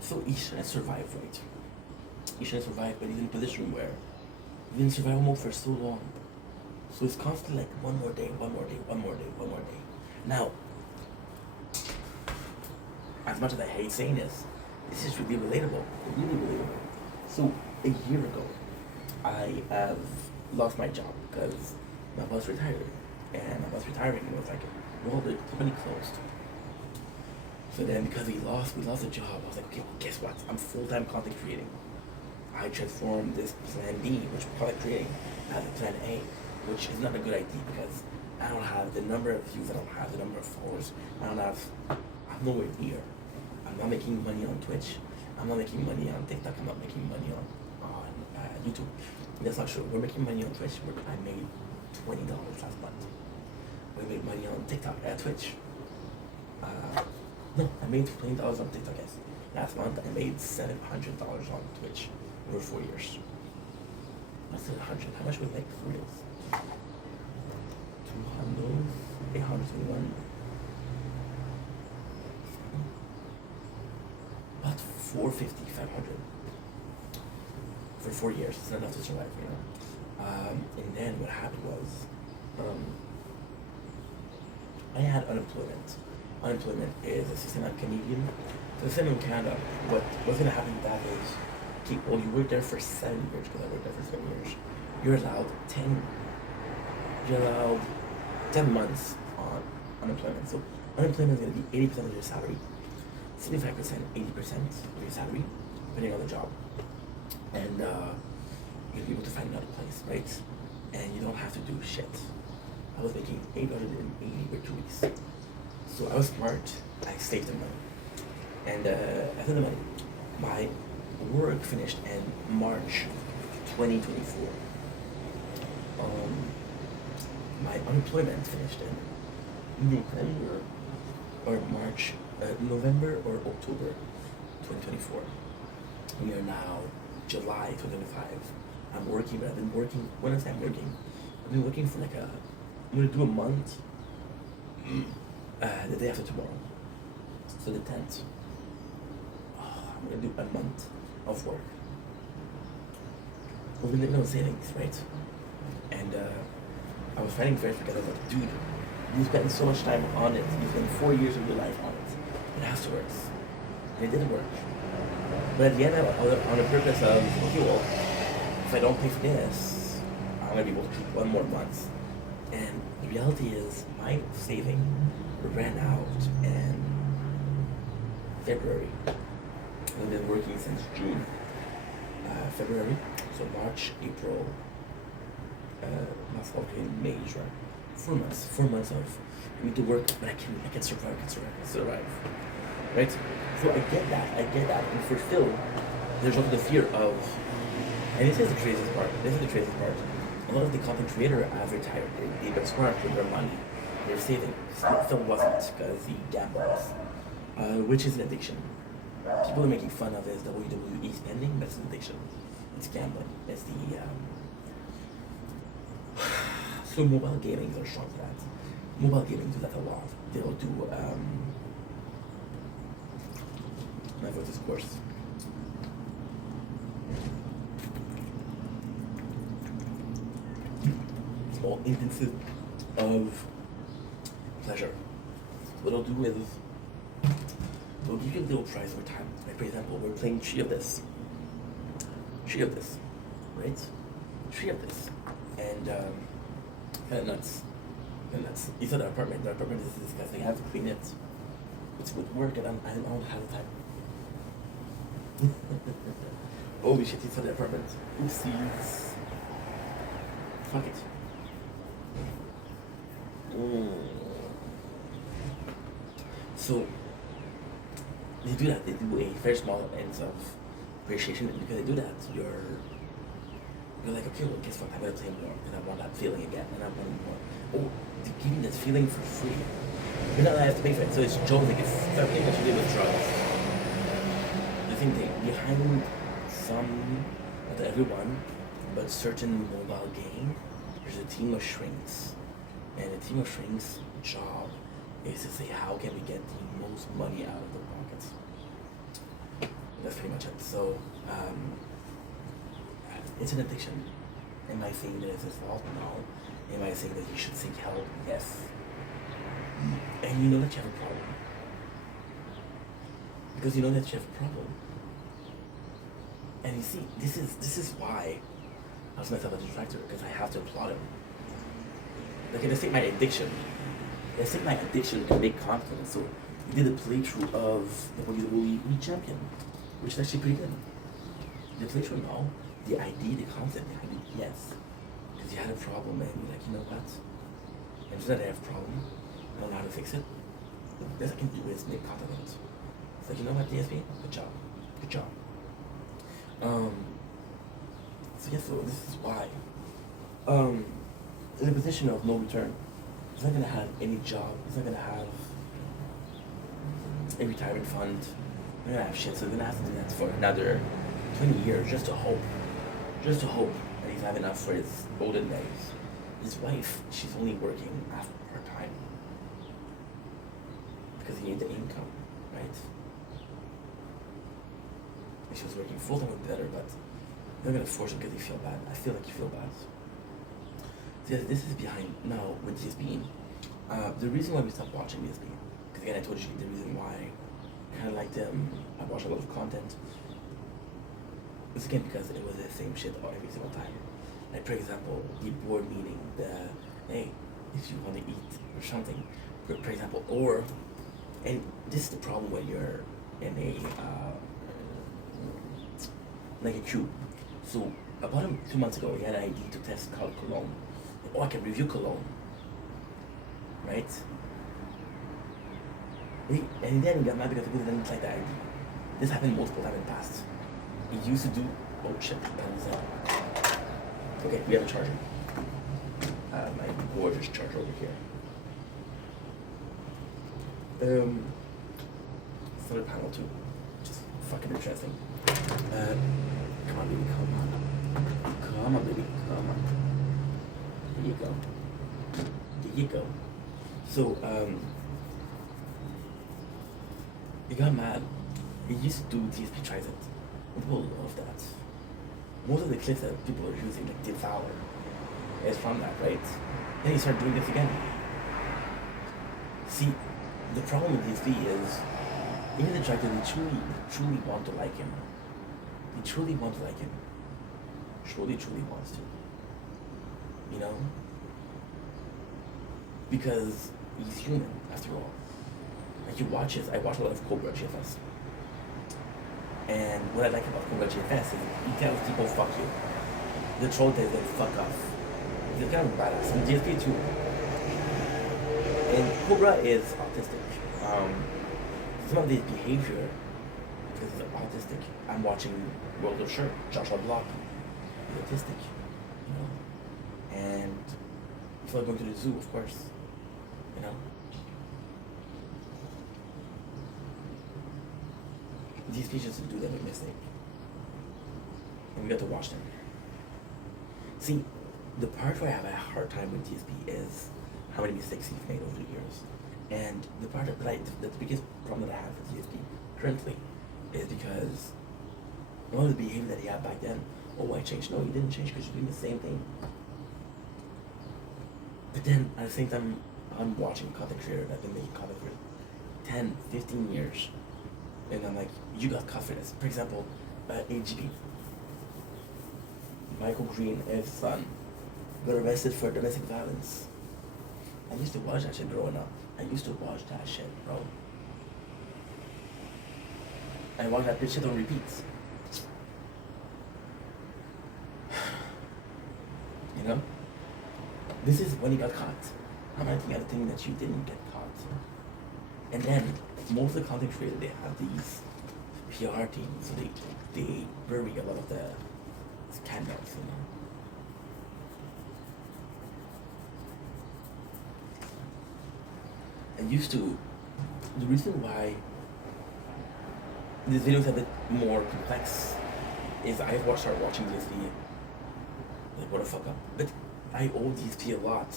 So he's trying to survive, right? He's trying to survive, but he's in a position where he's in survival mode for so long. So it's constantly like one more day, one more day, one more day, one more day. Now, as much as I hate saying this is really relatable. Really relatable. So a year ago, I have lost my job because my boss retired. And my boss retiring was like, well, the company closed. So then because we lost the job, I was like, okay, well, guess what? I'm full-time content creating. I transformed this plan B, which was content creating, as a plan A, which is not a good idea because I don't have the number of views, I don't have the number of followers, I'm nowhere near. I'm not making money on Twitch. I'm not making money on TikTok. I'm not making money on YouTube. That's not true. We're making money on Twitch. I made $20 last month. We made money on TikTok at Twitch. No, I made $20 on TikTok, yes. Last month I made $700 on Twitch over 4 years. That's 700. How much would I make for reals? 200, 821. About 450, 500 for 4 years. It's not enough to survive, you know. And then what happened was, I had unemployment. Unemployment is a system I'm Canadian. So the system in Canada, what's gonna happen with that is, okay, well, you work there for 7 years, because I worked there for 7 years. You're allowed 10 months on unemployment. So unemployment is gonna be 80% of your salary, 75%, 80% of your salary, depending on the job. And you'll be able to find another place, right? And you don't have to do shit. I was making $880 for 2 weeks. So I was smart, I saved the money. And I saved the money. My work finished in March 2024. My unemployment finished in November or November or October 2024. We are now July 2025. I'm working, but I've been working, when I say I'm working, I've been working for like I'm gonna do a month the day after tomorrow. So the 10th. I'm gonna do a month of work. We've been living on savings, right? And I was fighting for it because I was like, dude, you spent so much time on it. You spent 4 years of your life on it. It has to work. And it didn't work. But at the end, I was on the purpose of, okay, well, if I don't pay for this, I'm gonna be able to keep 1 more month. And the reality is, my saving ran out in February. I've been working since June, February, so March, April, May, right? 4 months. 4 months of I need to work, but I can survive. right? So I get that, and for still, there's also the fear of, and this is the craziest part. This is the craziest part. A lot of the content creator have retired. They got smart with their money. They're saving. Still wasn't because he gambles, which is an addiction. People are making fun of his WWE spending, but it's an addiction. It's gambling. It's the so mobile gaming are strong for that. Mobile gaming do that a lot. They'll do my voice is coarse. Small instances of pleasure. What I'll do is we'll give you a little prize over time. Like for example, we're playing Tree of this, right? Tree of this, and kind of nuts, You saw the apartment. The apartment is disgusting. I have to clean it. It's with work, and I don't have the time. Holy shit! You saw the apartment. Oopsies. Fuck it. So they do that. They do a very small ends of appreciation, and because they do that, you're like, okay, well, guess what? I'm gonna play more, and I want that feeling again, and I want more. Oh, they give me this feeling for free. You're not allowed to have to pay for it, so it's joking. It's something that you do with drugs. The same thing behind some, not everyone, but certain mobile game, there's a team of shrinks, and the team of shrinks' job is to say how can we get the most money out of their pockets. That's pretty much it. So it's an addiction. Am I saying that it's his fault? No. Am I saying that you should seek help? Yes. And you know that you have a problem. Because you know that you have a problem. And you see, this is why I was myself a detractor, because I have to applaud him. Like, let's take my addiction. Let's take my addiction to make content. So we did a playthrough of the WWE Champion, which is actually pretty good. The playthrough now, the idea, the concept behind it, yes. Because you had a problem and you're like, you know what? And so that I have a problem, I don't know how to fix it. The best I can do is make content on it. It's like, you know what, DSP? Good job. Good job. So yes, so this is why. In a position of no return, he's not gonna have any job, he's not gonna have a retirement fund, he's not gonna have shit, so he's gonna have to do that for another 20 years just to hope that he's have enough for his olden days. His wife, she's only working half part-time because he needs the income, right? If she was working full-time would be better, but they're not gonna force him because they feel bad. I feel like you feel bad. So yes, this is behind now with DSP. The reason why we stopped watching DSP, because again I told you the reason why I kind of liked him. I watched a lot of content. It's again because it was the same shit every single time. Like for example, the board meeting, the hey, if you want to eat or something, for example, or and this is the problem when you're in a like a queue. So about 2 months ago, he had an idea to test called cologne. Oh, I can review cologne, right? And then he got mad because people didn't like the idea. This happened multiple times in the past. He used to do, oh shit, okay, we have a charger. My gorgeous charger over here. Solar panel too, which is fucking interesting. Come on, baby, come on. Come on, baby, come on. There you go. There you go. So, he got mad. He used to do DSP tries it. People love that. Most of the clips that people are using, like Devour, is from that, right? Then he started doing this again. See, the problem with DSP is, even the track that they truly want to like him. They truly want to like him. Truly wants to. You know? Because he's human, after all. Like you watch his, I watch a lot of Cobra GFS. And what I like about Cobra GFS is he tells people fuck you. The troll tells them fuck off. It's kind of badass. And DSP too. And Cobra is autistic. some of his behavior, because he's autistic. I'm watching World of Shirt, Joshua Block. He's autistic, you know. And he's like going to the zoo, of course, you know. These teachers do that make mistake, and we got to watch them. See, the part where I have a hard time with DSP is how many mistakes he's made over the years. And the part the biggest problem that I have with DSP currently is because all the behavior that he had back then, oh, I changed. No, you didn't change because you're doing the same thing. But then at the same time, I'm watching content creator that been making content for 10, 15 years. And I'm like, you got caught for this. For example, AGP. Michael Green, his son, got arrested for domestic violence. I used to watch that shit growing up. I used to watch that shit, bro. I watch that shit on repeat. You know? This is when he got caught. I'm not the other thing that you didn't get caught. And then, most of the content creators, they have these PR teams, so they bury a lot of the scandals, you know? I used to, the reason why these videos are a bit more complex is I started watching this video, like what the fuck up. But I owe DSP a lot.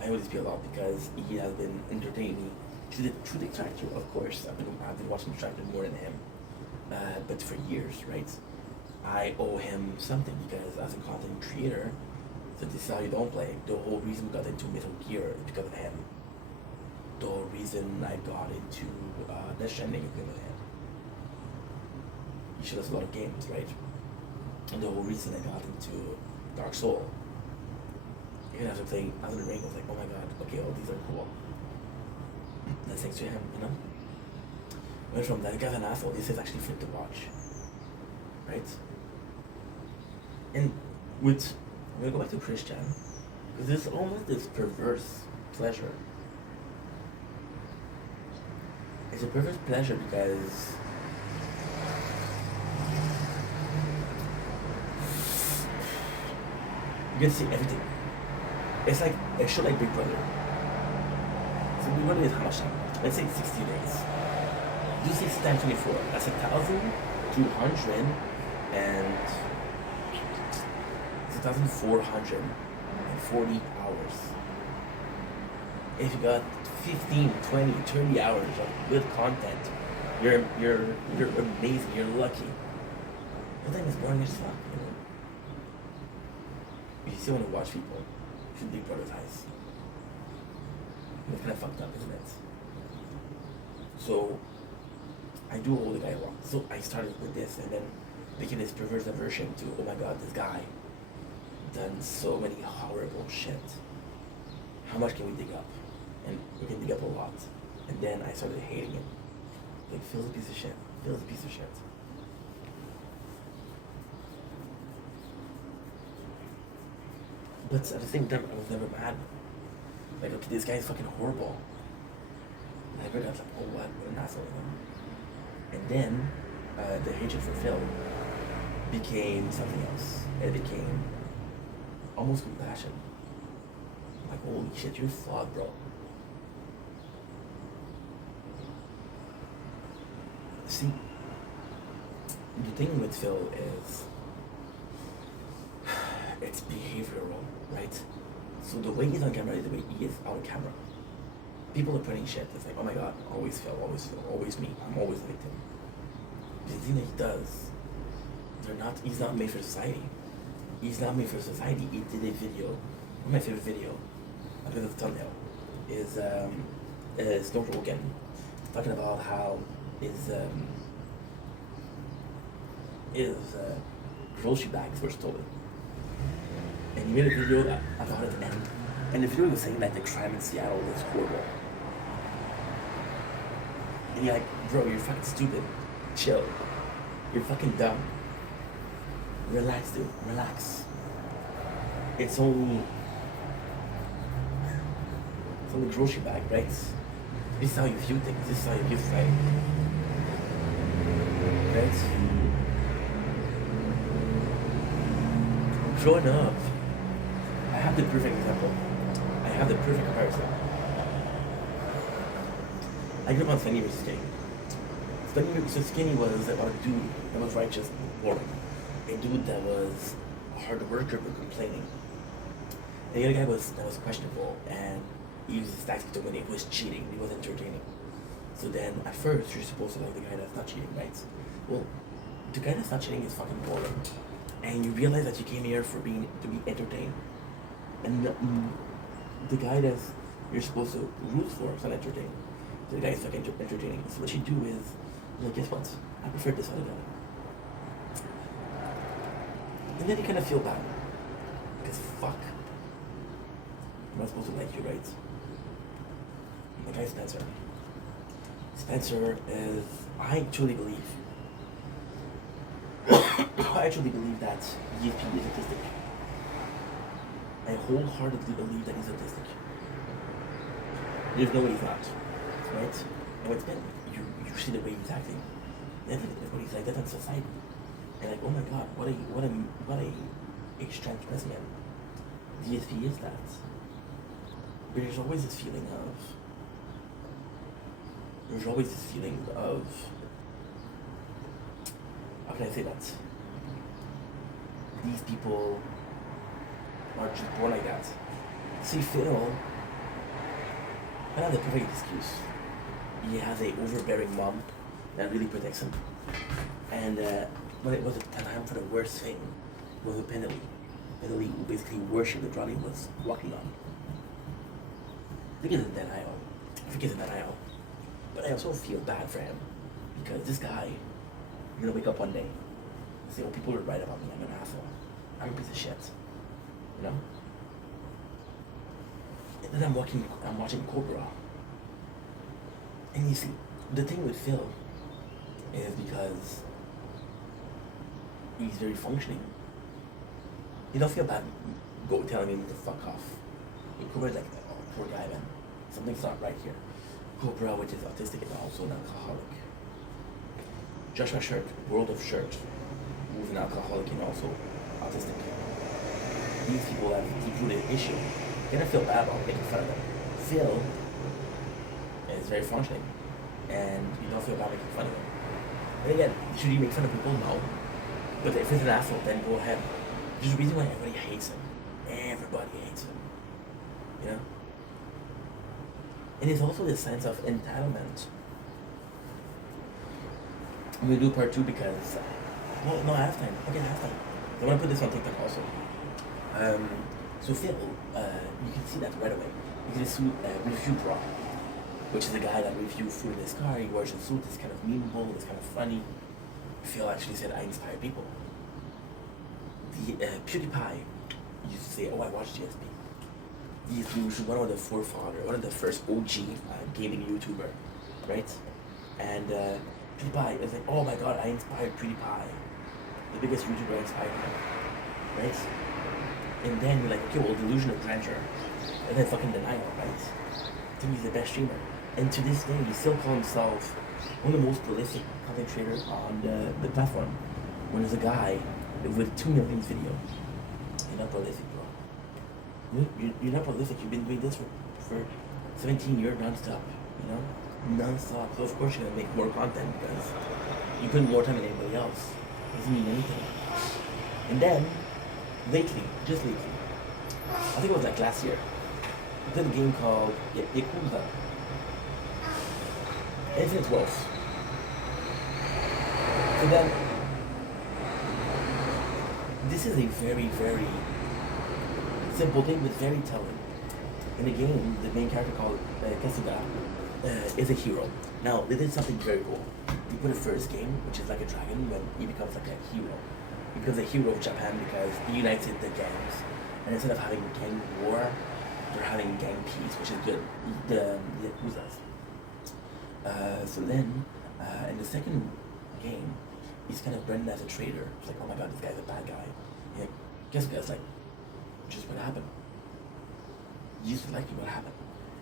I owe DSP a lot because he has been entertaining me through the Extractor, of course. I've been watching Extractor more than him, but for years, right? I owe him something because as a content creator, so this is how you don't play. The whole reason we got into Metal Gear is because of him. The whole reason I got into Death Stranding is because of him. He showed us a lot of games, right? And the whole reason I got into Dark Soul, even after playing Elden Ring, I was like, oh my god, okay, all these are cool. That's thanks to him, you know? Went from that guy's an asshole, this is actually fun to watch. Right? And I'm gonna go back to Christian, because there's almost this perverse pleasure. It's a perverse pleasure because you get to see everything. It's like a show like Big Brother. So Big Brother is how much time? Let's say 60 days. Do 60 times 24. That's 1,200 and it's 1,440 hours. If you got 15, 20, 30 hours of good content, you're amazing, you're lucky. The thing is boring as fuck, you know. You still want to watch people through Big Brother's eyes. It's kind of fucked up, isn't it? So I do all the guy wrong. So I started with this and then became this perverse aversion to, oh my god, this guy done so many horrible shit. How much can we dig up? And we can dig up a lot. And then I started hating him. Like, Phil's a piece of shit. Phil's a piece of shit. But at the same time, I was never mad. Like, okay, this guy is fucking horrible. And I read it, I was like, oh what an asshole, you know? And then, the hatred for Phil became something else. It became almost compassion. Like, holy shit, you're flawed, bro. See, the thing with Phil is, it's behavioral, right? So the way he's on camera is the way he is out of camera. People are putting shit. It's like, oh my god, always Phil, always me. I'm always the victim. The thing that he does, he's not made for society. He's not made for society. He did a video, one of my favorite video, because of the thumbnail, is Snow Rogan talking about how his grocery bags were stolen. And he made a video about it, and the video was saying that the crime in Seattle was horrible. And you're like, bro, you're fucking stupid. Chill. You're fucking dumb. Relax, dude. Relax. It's only grocery bag, right? This is how you view things. This is how you view society. Right? Growing up, I have the perfect example. I have the perfect comparison. I grew up on Skinny versus Skinny. Skinny versus Skinny was about a dude that was righteous, boring. A dude that was a hard worker but complaining. And the other guy that was questionable and he used his tactics to win. It was cheating. It was entertaining. So then, at first, you're supposed to like the guy that's not cheating, right? Well, the guy that's not cheating is fucking boring, and you realize that you came here to be entertained, and the guy that you're supposed to root for is not entertaining. So the guy is fucking entertaining. So what you do is, like, guess what? I prefer this other guy. And then you kind of feel bad, because fuck, I'm not supposed to like you, right? And the guy's Spencer. Spencer is, I truly believe that ESP is autistic. I wholeheartedly believe that he's autistic. There's no way he's not, right? And what's been, you see the way he's acting. Everybody's like that in society. And like, oh my god, what a strange specimen. DSP is that. But there's always this feeling of, how can I say that? These people are just born like that. See, Phil, I have the perfect excuse. He has a overbearing mom that really protects him. And when it was a time for the worst thing, was with Penelly. Penelly basically worshipped the drug he was walking on. I think it's in denial. I think it's in denial. But I also feel bad for him because this guy, you're gonna wake up one day and say, "Oh, people are right about me. I'm an asshole. I'm a piece of shit." You know. And then I'm watching Cobra, and you see, the thing with Phil is because he's very functioning. You don't feel bad telling him to fuck off. And Cobra's like, "Oh, poor guy, man. Something's not right here." Cobra, which is autistic, is also an alcoholic. Joshua Shirt, World of Shirt, who's an alcoholic and also autistic. These people have deep-rooted issue. You don't feel bad about making fun of them. Phil is very functioning, and you don't feel bad making fun of him. And again, should you make fun of people? No. But if he's an asshole, then go ahead. There's a reason why everybody hates him. Everybody hates him. You know? And it's also this sense of entitlement. We'll do part 2 because, well, no, I have time. Okay, I have time. I want to put this on TikTok also. So Phil, you can see that right away. You can see Review Bra, which is a guy that reviews food in his car. He wears a suit, it's kind of memeable, it's kind of funny. Phil actually said, "I inspire people." The PewDiePie used to say, "Oh, I watched GSP." He was one of the forefathers, one of the first OG gaming YouTuber, right? And PewDiePie is like, "Oh my god, I inspired PewDiePie, the biggest YouTuber. I inspired him," right? And then you're like, okay, well, delusion of grandeur, and then fucking denial, right? I think he's the best streamer, and to this day, he still calls himself one of the most prolific content creators on the platform. When there's a guy with 2 million video, you're not prolific, bro. You're not prolific. You've been doing this for 17 years non-stop, you know? Non-stop. So of course you're gonna make more content because you put more time than anybody else. It doesn't mean anything. And then, just lately, I think it was like last year, I did a game called Yakuza Infinite Wealth. So then, this is a very, very simple thing, but very telling. In the game, the main character called Kasuga is a hero. Now, they did something very cool. They put a first game, which is like a dragon, when he becomes like a hero. He becomes a hero of Japan because he united the gangs. And instead of having gang war, they're having gang peace, which is good. The Yakuzas. So then, in the second game, he's kind of branded as a traitor. It's like, oh my god, this guy's a bad guy. Yeah, Kasuga's like, just what happened? You used to like me, what happened?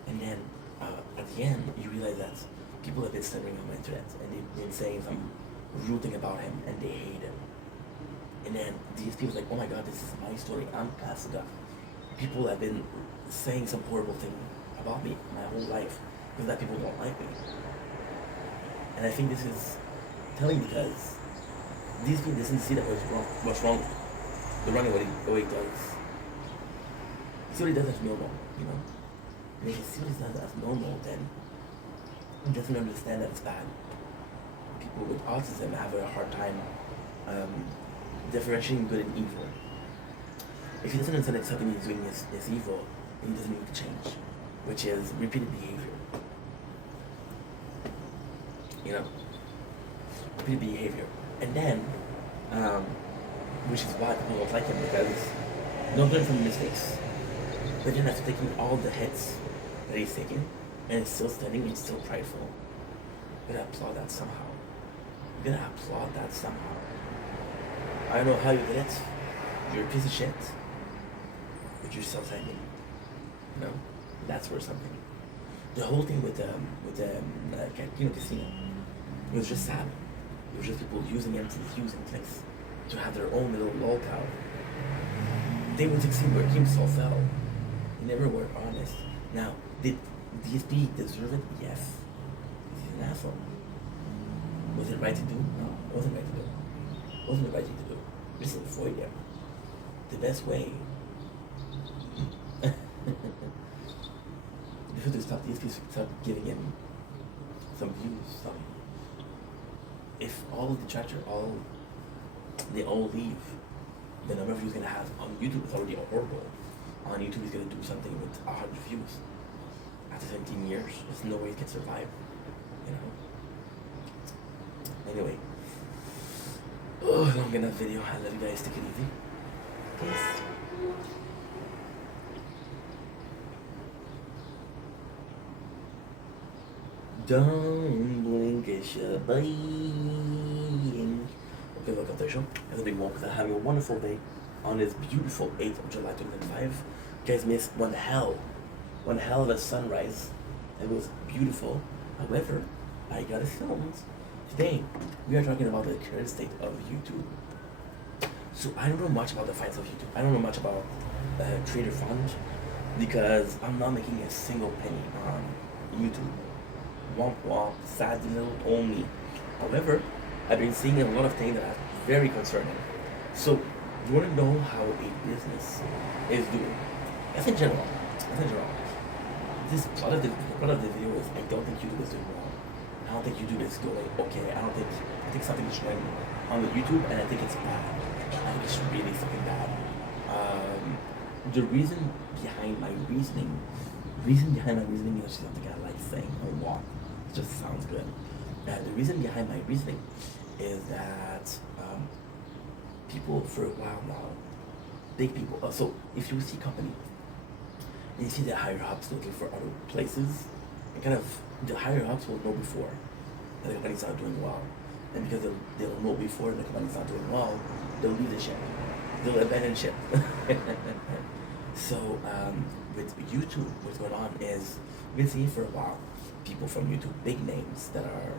And then at the end, you realize that people have been slandering him on the internet and they've been saying some rude thing about him and they hate him. And then these people like, oh my god, this is my story. I'm Kasuga. People have been saying some horrible thing about me my whole life because that people don't like me. And I think this is telling because these people didn't see that what's wrong with him. The running the way he does. You see what he does as normal, you know? And if you see what he does as normal, then he doesn't understand that it's bad. People with autism have a hard time differentiating good and evil. If he doesn't understand that something he's doing is evil, then he doesn't need to change, which is repeated behavior. You know? Repeated behavior. And then, which is why people don't like him, because don't learn from mistakes. But then after taking all the hits that he's taken, and it's still standing, it's still prideful. You gotta applaud that somehow. You gotta applaud that somehow. I don't know how you did it. You're a piece of shit. But you're still standing. You know? That's worth something. The whole thing with Casino, it was just sad. It was just people using him to use things to have their own little lolcow. They would succeed where Keemstar fell. They never were honest. Now, did DSP deserve it? Yes. He's an asshole. Was it right to do? No, it wasn't right to do. It wasn't the right thing to do. Just avoid him. The best way. You should stop DSP, stop giving him some views. If all the detractors they all leave, the number of views he's gonna have on YouTube is already horrible. On YouTube, he's gonna do something with 100 views. After 17 years, there's no way he can survive. You know. Anyway, long enough video. I love you guys. Take it easy. Peace. Don't blink, it's your brain. Okay, welcome to the show. As a big walk, having a wonderful day on this beautiful 8th of July 2005. You guys missed one hell of a sunrise. It was beautiful. However, I got it filmed. Today, we are talking about the current state of YouTube. So I don't know much about the fights of YouTube. I don't know much about Creator Fund because I'm not making a single penny on YouTube. Womp womp, sad little only. However, I've been seeing a lot of things that are very concerning. So, you want to know how a business is doing? That's in general. This part of the video is I don't think YouTube is doing well. I don't think YouTube is going okay. I think something is going on with YouTube and I think it's bad. I think it's really fucking bad. The reason behind my reasoning is something I like saying a lot. It just sounds good. The reason behind my reasoning is that people for a while now, big people, so if you see a company and you see the higher ups looking for other places, and kind of the higher ups will know before that the company's not doing well. And because they'll know before the company's not doing well, they'll leave the ship. They'll abandon ship. So with YouTube, what's going on is we've been seeing for a while people from YouTube, big names that are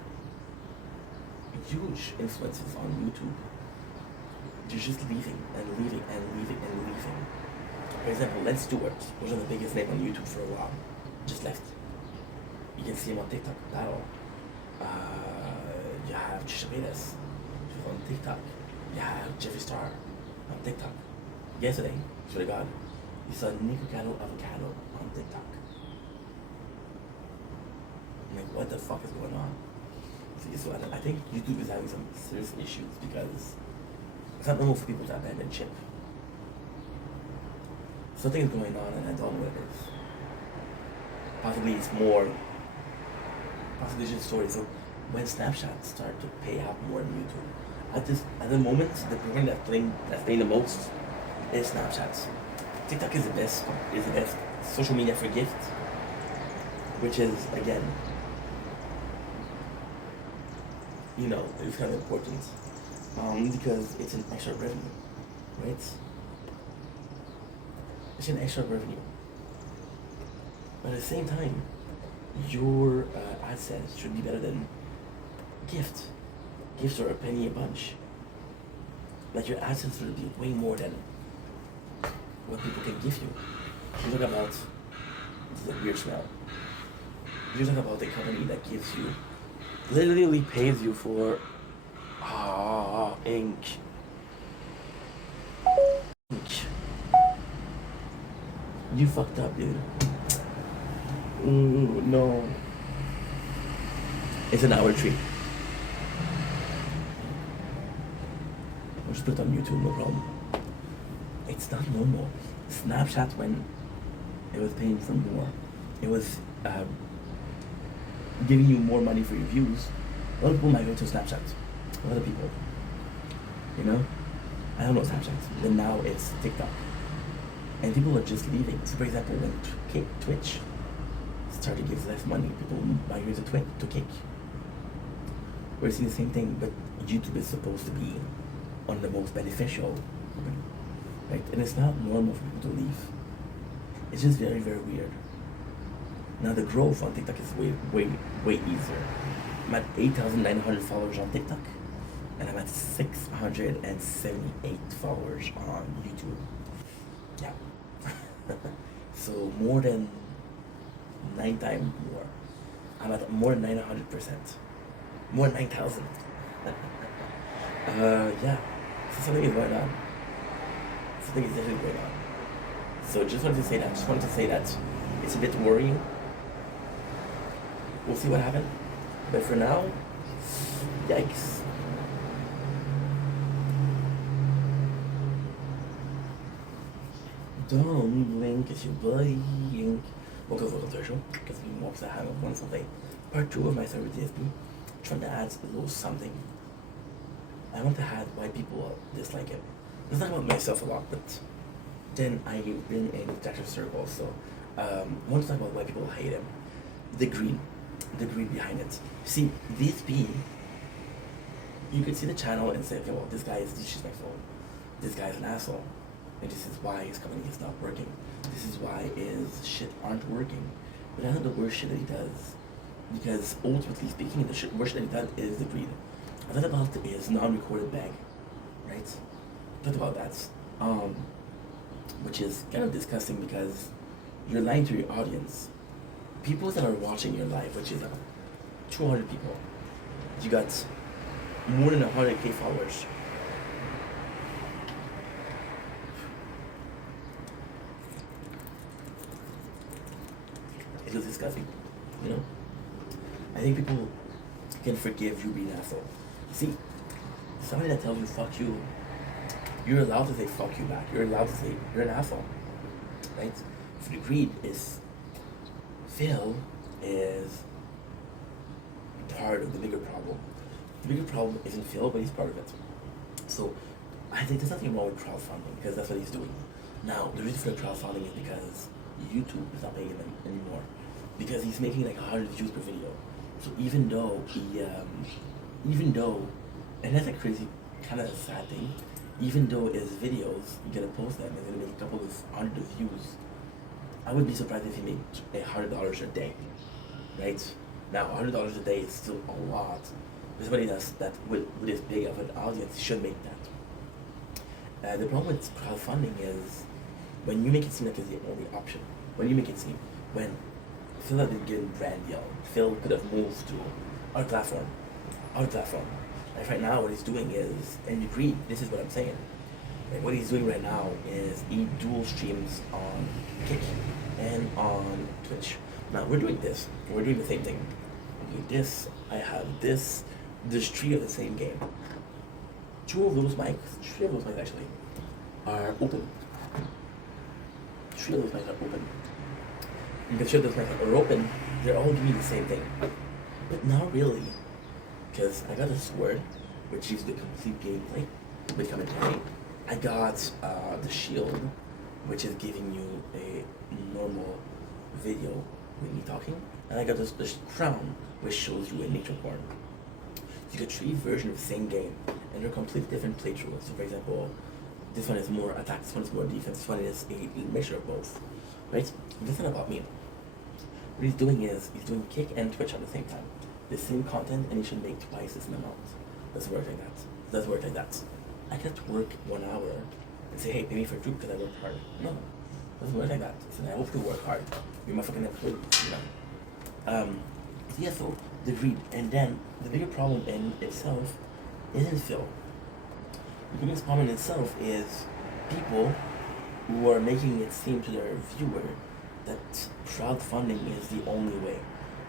huge influences on YouTube. They're just leaving. For example, Len Stewart was one of the biggest names on YouTube for a while. Just left. You can see him on TikTok, battle. You have Trisha Paytas, she's on TikTok. You have Jeffree Star on TikTok. Yesterday, swear to God, you saw Nico Avocado on TikTok. I'm like, what the fuck is going on? So I think YouTube is having some serious issues because it's not normal for people to abandon ship. Something is going on and I don't know what it is. Possibly it's just a story. So when Snapchat started to pay out more than YouTube, at the moment, the program that's paying the most is Snapchat. TikTok is the best social media for gift, which is again, it's kind of important because it's an extra revenue, right? It's an extra revenue. But at the same time, your AdSense should be better than gift. Gifts are a penny a bunch. Like your AdSense should be way more than what people can give you. You talk about, this is a weird smell. You talk about a company that gives you, literally pays you for, ink. Ink. You fucked up, dude. Ooh, no. It's an hour tree. I'll just put it on YouTube, no problem. It's not normal. Snapchat, when it was paying for more, it was giving you more money for your views. A lot of people might go to Snapchat. A lot of people. You know? I don't know Snapchat. Then now it's TikTok. And people are just leaving. So for example, when Twitch started to give less money, people migrate to Kick. We're seeing the same thing, but YouTube is supposed to be on the most beneficial, right? And it's not normal for people to leave. It's just very, very weird. Now the growth on TikTok is way easier. I'm at 8,900 followers on TikTok, and I'm at 678 followers on YouTube. Yeah. So more than 9 times more. I'm at more than 900%. More than 9,000. Yeah. So something is going on. Something is definitely going on. So just wanted to say that. Just wanted to say that it's a bit worrying. We'll see what happens. But for now, yikes. Don't blink if you blink. Welcome to the show, because we walk the hang of one something. Part 2 of my story with DSP. Trying to add a little something. I want to add why people dislike it. It's not about myself a lot, but then I've been in detective circles, so I want to talk about why people hate him. The greed behind it. See, DSP, you could see the channel and say, okay, well, this guy is disrespectful. This guy is an asshole. And this is why his company is not working. This is why his shit aren't working. But I know the worst shit that he does. Because ultimately speaking, the worst shit that he does is the greed. I thought about his non-recorded bag, right? I thought about that. Which is kind of disgusting because you're lying to your audience. People that are watching your live, which is 200 people. You got more than 100K followers. It was disgusting, you know? I think people can forgive you being an asshole. See, somebody that tells you fuck you, you're allowed to say fuck you back. You're allowed to say you're an asshole, right? If the greed is, Phil is part of the bigger problem. The bigger problem isn't Phil, but he's part of it. So I think there's nothing wrong with crowdfunding because that's what he's doing. Now, the reason for the crowdfunding is because YouTube is not paying him anymore. Because he's making like 100 views per video. So even though and that's a crazy, kind of a sad thing, even though his videos, you're gonna post them, and gonna make a couple of 100 views, I would be surprised if he made $100 a day, right? Now, $100 a day is still a lot. But somebody that with this big of an audience should make that. The problem with crowdfunding is when you make it seem like it's the only option. When you make it seem, when Phil had been given brand deal, Phil could have moved to our platform. Like right now, what he's doing is, and you agree, this is what I'm saying. Like what he's doing right now is he dual streams on Kick and on Twitch. Now we're doing this. We're doing the same thing. I'm doing this. I have this. There's 3 of the same game. 3 of those mics actually are open. 3 of those mics are open. You can show those mics are open. They're all giving the same thing, but not really. Because I got a sword, which is the complete gameplay with commentary. I got the shield, which is giving you a normal video with me talking. And I got this crown, which shows you a nature form. You get 3 versions of the same game, and they're completely different playthroughs. So for example, this one is more attack, this one is more defense, this one is a mixture of both. Right? This is not about me. What he's doing is he's doing Kick and Twitch at the same time. The same content, and he should make twice as amount. Doesn't work like that. Doesn't work like that. I can't work 1 hour and say, hey, pay me for food because I worked hard. No, doesn't work like that. So I hope you work hard. You're my fucking employee, you know. So yeah, so the greed, and then the bigger problem in itself isn't Phil. The biggest problem in itself is people who are making it seem to their viewer that crowdfunding is the only way.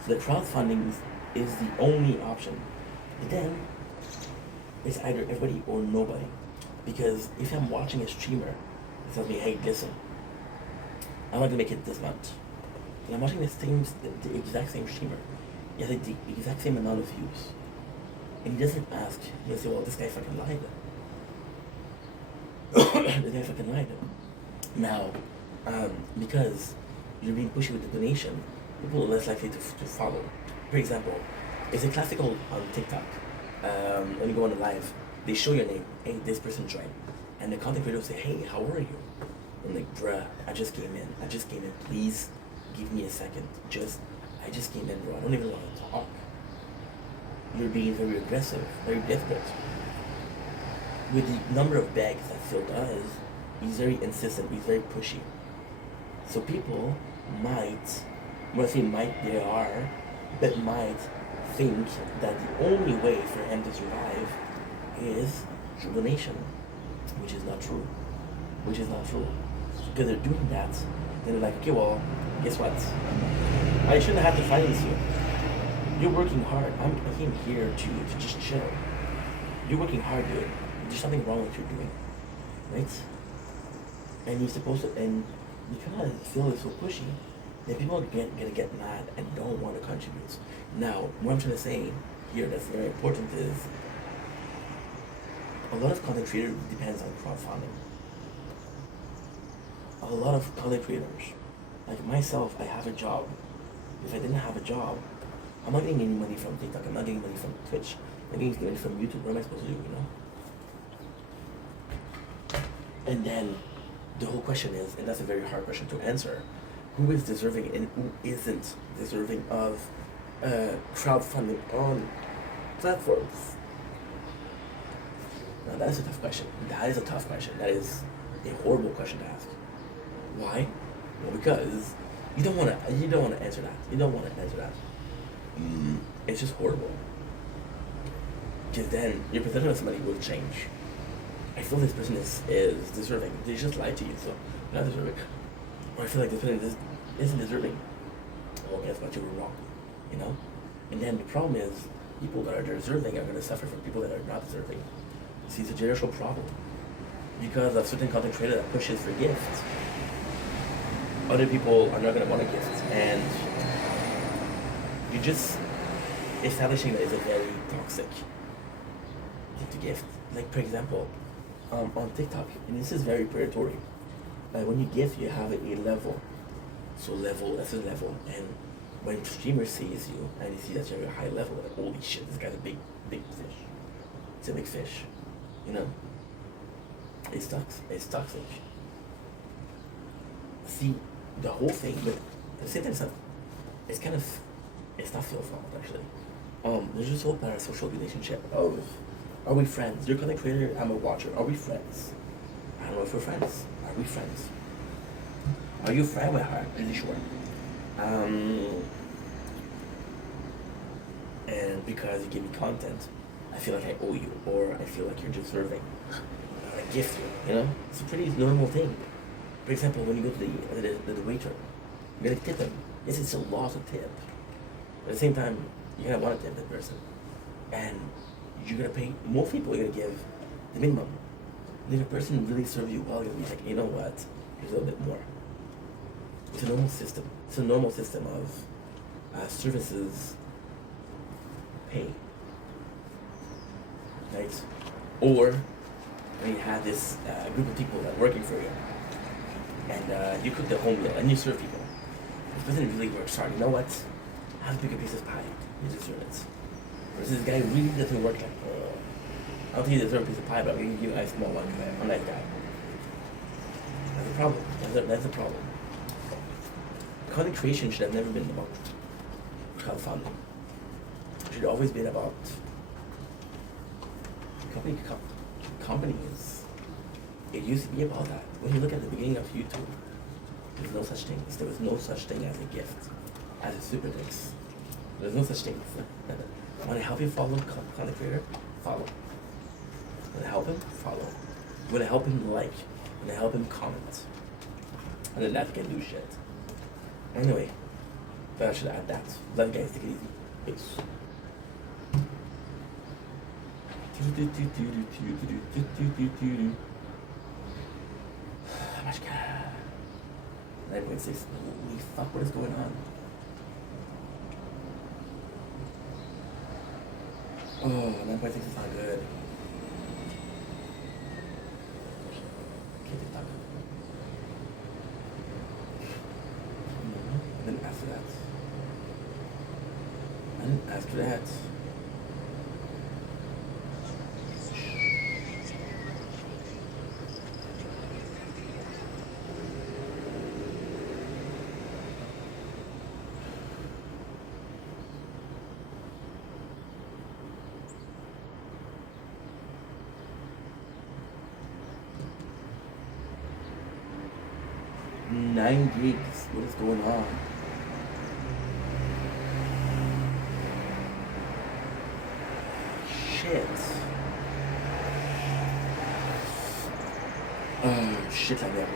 So the crowdfunding is the only option. But then it's either everybody or nobody. Because if I'm watching a streamer that tells me, hey, listen, I'm not gonna make it this month. And I'm watching the exact same streamer. He has the exact same amount of views. And he doesn't ask, he'll say, well, this guy fucking lied. This guy fucking lied. Now, because you're being pushy with the donation, people are less likely to follow. For example, it's a classical on TikTok. When you go on a live, they show your name, hey, this person joined. And the content creator will say, hey, how are you? I'm like, bruh, I just came in, please give me a second. I just came in, bro, I don't even want to talk. You're being very aggressive, very desperate. With the number of bags that Phil does, he's very insistent, he's very pushy. So people might, when I say might, they are, but might think that the only way for him to survive is through donation, which is not true. Because they're doing that, then they're like, okay, well, guess what? I shouldn't have to finance you. You're working hard. I came here to just chill. You're working hard, dude. There's something wrong with what you're doing, right? And you're supposed to, and because Phil is so pushy, then people are gonna get mad and don't want to contribute. Now, what I'm trying to say here that's very important is a lot of content creators depends on crowdfunding. A lot of content creators, like myself, I have a job. If I didn't have a job, I'm not getting any money from TikTok, I'm not getting money from Twitch, I'm getting money from YouTube. What am I supposed to do, you know? And then the whole question is, and that's a very hard question to answer, who is deserving and who isn't deserving of crowdfunding on platforms? Now that is a tough question. That is a horrible question to ask. Why? Well, because you don't want to answer that. It's just horrible. Because then your perception of somebody will change. I feel this person is deserving. They just lied to you, so they're not deserving. Or I feel like this person isn't deserving. Well, guess what? You were wrong. You know? And then the problem is, people that are deserving are going to suffer from people that are not deserving. See, it's a generational problem. Because of certain content creator that pushes for gifts, other people are not going to want a gift. And you're just establishing that it's a very toxic thing to gift. Like, for example, on TikTok, and this is very predatory. When you gift, you have a level. So that's a level. And when streamer sees you and he sees that you're a high level, like, holy shit, this guy's a big fish. It's a big fish. You know? It's toxic. See, the whole thing, but at the same time, it's not your fault, actually. There's this whole parasocial relationship of, are we friends? You're a content creator, I'm a watcher. Are we friends? I don't know if we're friends. Are we friends? Are you friend with her? Really sure. And because you give me content, I feel like I owe you, or I feel like you're deserving. I gift you, you know? It's a pretty normal thing. For example, when you go to the waiter, you're gonna tip them. Yes, it's a law to tip. But at the same time, you're gonna want to tip that person. And you're gonna pay, most people are gonna give the minimum. And if a person really serves you well, you'll be like, you know what, here's a little bit more. It's a normal system. It's a normal system of services pay. Right? Or when you have this group of people that are working for you, and you cook the home meal and you serve people. This person really works hard. You know what? Have a bigger piece of pie. You deserve it. Versus this guy really doesn't work like, I don't think he deserves a piece of pie, but I'm going to give you a small one because I'm a nice guy. That's a problem. That's a problem. content creation should have never been about crowdfunding. It should always been about companies. It used to be about that. When you look at the beginning of YouTube, there's no such thing. There was no such thing as a gift, as a super thanks. There's no such thing. Want to help you follow content creator? Follow. Want to help him? Follow. You want to help him like. You want to help him comment. And then that can do shit. Anyway, but I should add that. Love you guys. Take it easy. Peace. How much cat? 9.6. Holy fuck, what is going on? Oh, 9.6 is not good. Okay, TikTok. And then after that. And after that. Nine gigs. What is going on? Shit. Oh, shit like that.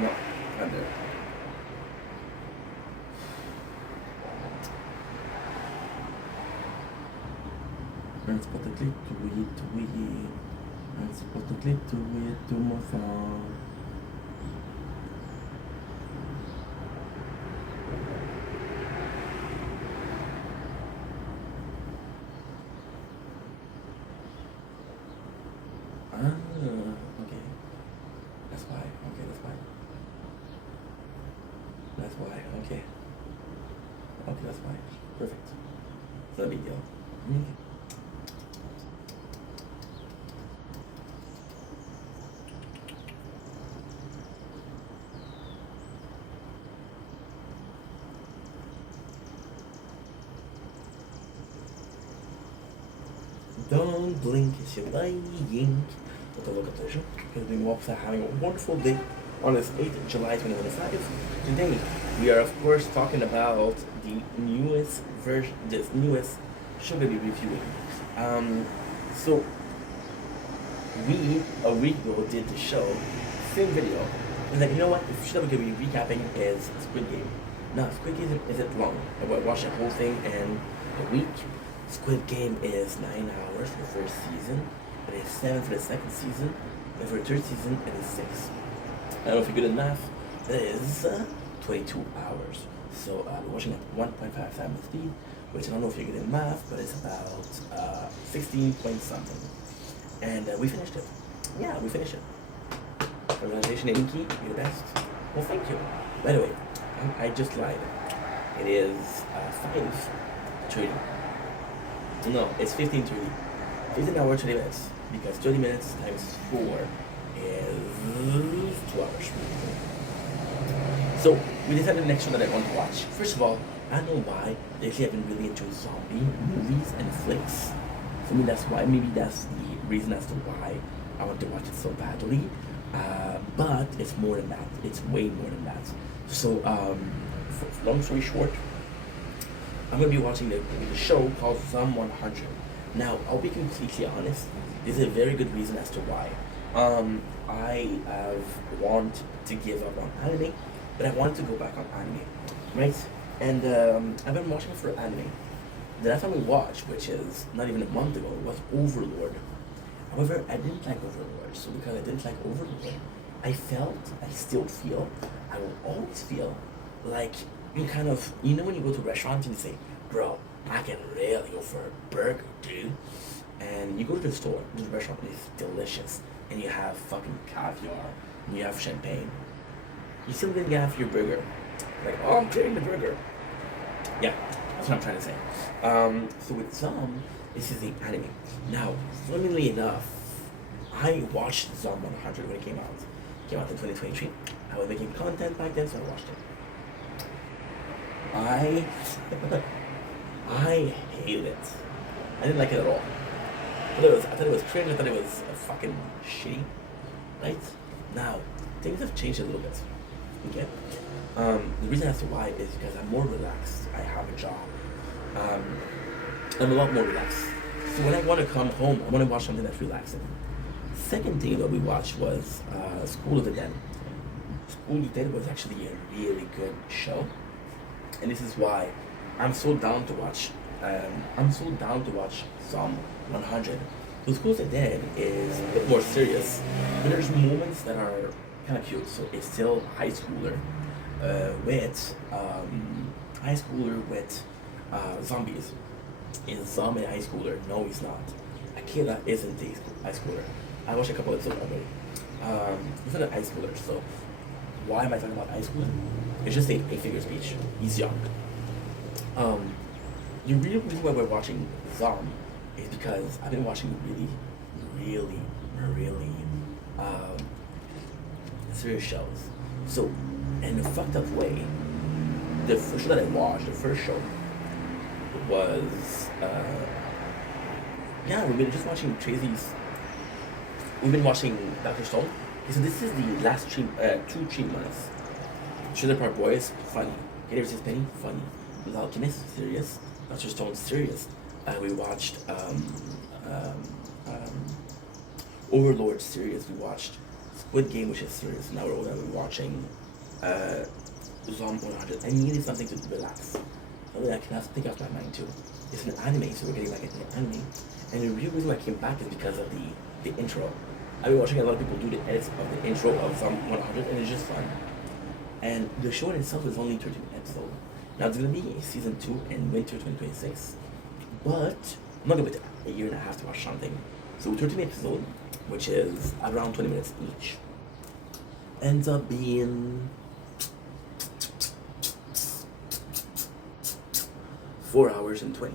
No, not there. I'm supposed to click to it. I'm supposed to click to it to my phone. Okay. That's why. Okay, that's why. That's why. Okay. Okay, that's why. Perfect. It's not a big deal. Okay. Don't blink, it's your lying. But look at pleasure. Because we are having a wonderful day on this 8th of July 2025. Today, we are of course talking about the newest version, this newest show that we're reviewing. So, we, a week ago, did the show, same video. And like, you know what, the show we're going to be recapping is Squid Game. Now, Squid Game isn't long. I watched the whole thing in a week. Squid Game is 9 hours for the first season, it is 7 for the second season, and for the third season it is 6. I don't know if you're good at math, that is 22 hours. So we're watching at 1.5 times the speed, which I don't know if you're good at math, but it's about 16 point something. And we finished it. Yeah, we finished it. Organization Inky, you're the best. Well, thank you. By the way, I just lied. It is 5:30. No, it's 15:30. 15 hours, 30 minutes. Because 30 minutes times 4 is 2 hours. So, we decided the next one that I want to watch. First of all, I don't know why. Lately I've been really into zombie movies and flicks. For me, that's why. Maybe that's the reason as to why I want to watch it so badly. But it's more than that. It's way more than that. So, long story short, I'm going to be watching the show called Zom 100. Now, I'll be completely honest. There's a very good reason as to why. I have want to give up on anime, but I wanted to go back on anime, right? And I've been watching for anime. The last time we watched, which is not even a month ago, was Overlord. However, I didn't like Overlord. So because I didn't like Overlord, I still feel, I will always feel like you kind of, you know when you go to a restaurant and you say, bro, I can really go for a burger, dude. And you go to the store, to the restaurant, and it's delicious. And you have fucking caviar, and you have champagne. You still didn't get half your burger. Like, oh, I'm clearing the burger. Yeah, that's what I'm trying to say. So with some, This is the anime. Now, funnily enough, I watched Zom 100 when it came out. It came out in 2023. I was making content back then, so I watched it. I I hated it. I didn't like it at all. I thought it was cringe. I thought it was fucking shitty. Right? Now, things have changed a little bit. Okay? The reason as to why is because I'm more relaxed. I have a job. Um, I'm a lot more relaxed. So when I want to come home, I want to watch something that's relaxing. Second thing that we watched was School of the Dead. School of the Dead was actually a really good show, and this is why I'm so down to watch. I'm so down to watch Psalm 100. The School of the Dead is a bit more serious, but there's moments that are kind of cute. So it's still high schooler with zombies. Is Zombie a high schooler? No, he's not. Akira isn't a high schooler. I watched a couple episodes already. He's not a high schooler, so why am I talking about high schooler? It's just a figure speech. He's young. The real reason why we're watching Zom is because I've been watching really um, serious shows. So, in a fucked up way, the first show that I watched, the first show, was we've been just watching Tracy's. We've been watching Dr. Stone. Okay, so this is the last 2 months. Trailer Park Boys, funny. Get Ever Since Penny, funny. The Alchemist, serious. Dr. Stone, serious. We watched Overlord, serious. We watched Squid Game, which is serious. Now we're watching Zom 100. I needed something to relax. Something I can think off my mind too. It's an anime, so we're getting back into the anime. And the real reason I came back is because of the intro. I've been watching a lot of people do the edits of the intro of Zom 100, and it's just fun. And the show in itself is only 13 episodes. Now it's gonna be season 2 in winter 2026, but I'm not gonna wait a year and a half to watch something. So 13 episodes, which is around 20 minutes each, ends up being 4 hours and 20.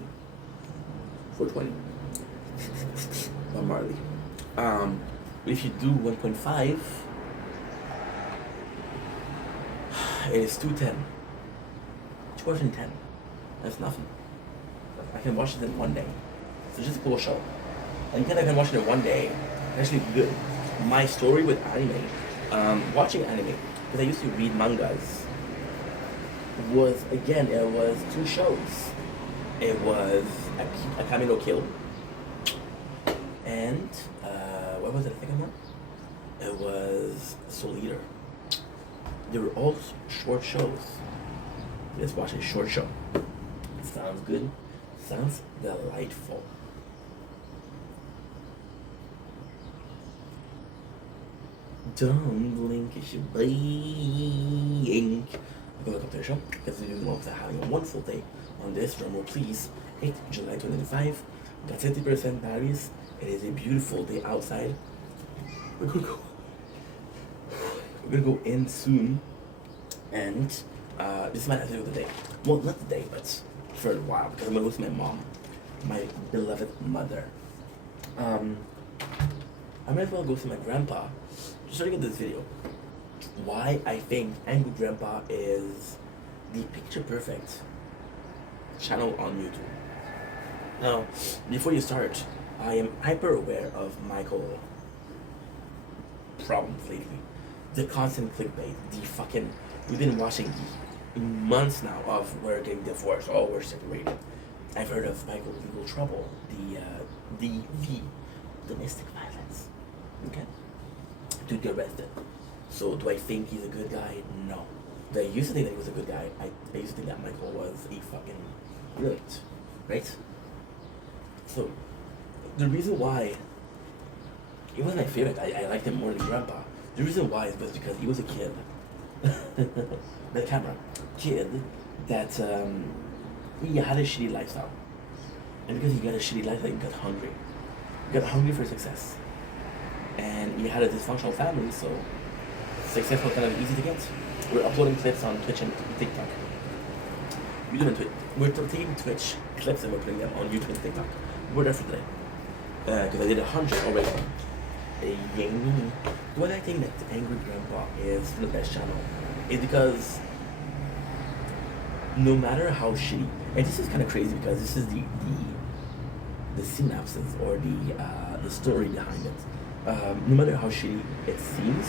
420. Bob Marley. If you do 1.5, it is 210. 210. That's nothing. I can watch it in one day. So it's just a cool show. And because I can watch it in one day, it's actually good. My story with anime, watching anime, because I used to read mangas, was, again, it was 2 shows. It was Akame no Kill, and what was it? I think I'm on. It was Soul Eater. They were all short shows. Let's watch a short show. Sounds good. Sounds delightful. Don't blink, it's your blink. Welcome to the show. Continuing on to having a wonderful day on this drumroll, please. 8 July 2025. Got 70% batteries. It is a beautiful day outside. We're gonna go in soon, and this might have to do with the day. Well, not the day, but for a while, because I'm gonna go see my mom, my beloved mother. I might as well go see my grandpa. Just starting at this video. Why I think Angry Grandpa is the picture perfect channel on YouTube. Now, before you start, I am hyper aware of Michael problems lately. The constant clickbait, we've been watching months now of we're getting divorced, oh, we're separated. I've heard of Michael's legal trouble, the domestic violence. Okay? Dude get arrested. So do I think he's a good guy? No. I used to think that he was a good guy. I used to think that Michael was a fucking brilliant. Right? So, the reason why he wasn't my favorite, I liked him more than Grandpa. The reason why is because he was a kid. The camera. Kid that he had a shitty lifestyle. And because he got a shitty lifestyle, he got hungry. He got hungry for success. And he had a dysfunctional family, so success was kind of easy to get. We're uploading clips on Twitch and TikTok. We're taking Twitch clips and we're putting them on YouTube and TikTok. we're there for today. Because I did 100 already. Yay me. What I think that Angry Grandpa is the best channel is because no matter how shitty, and this is kind of crazy because this is the synapses or the story behind it. No matter how shitty it seems,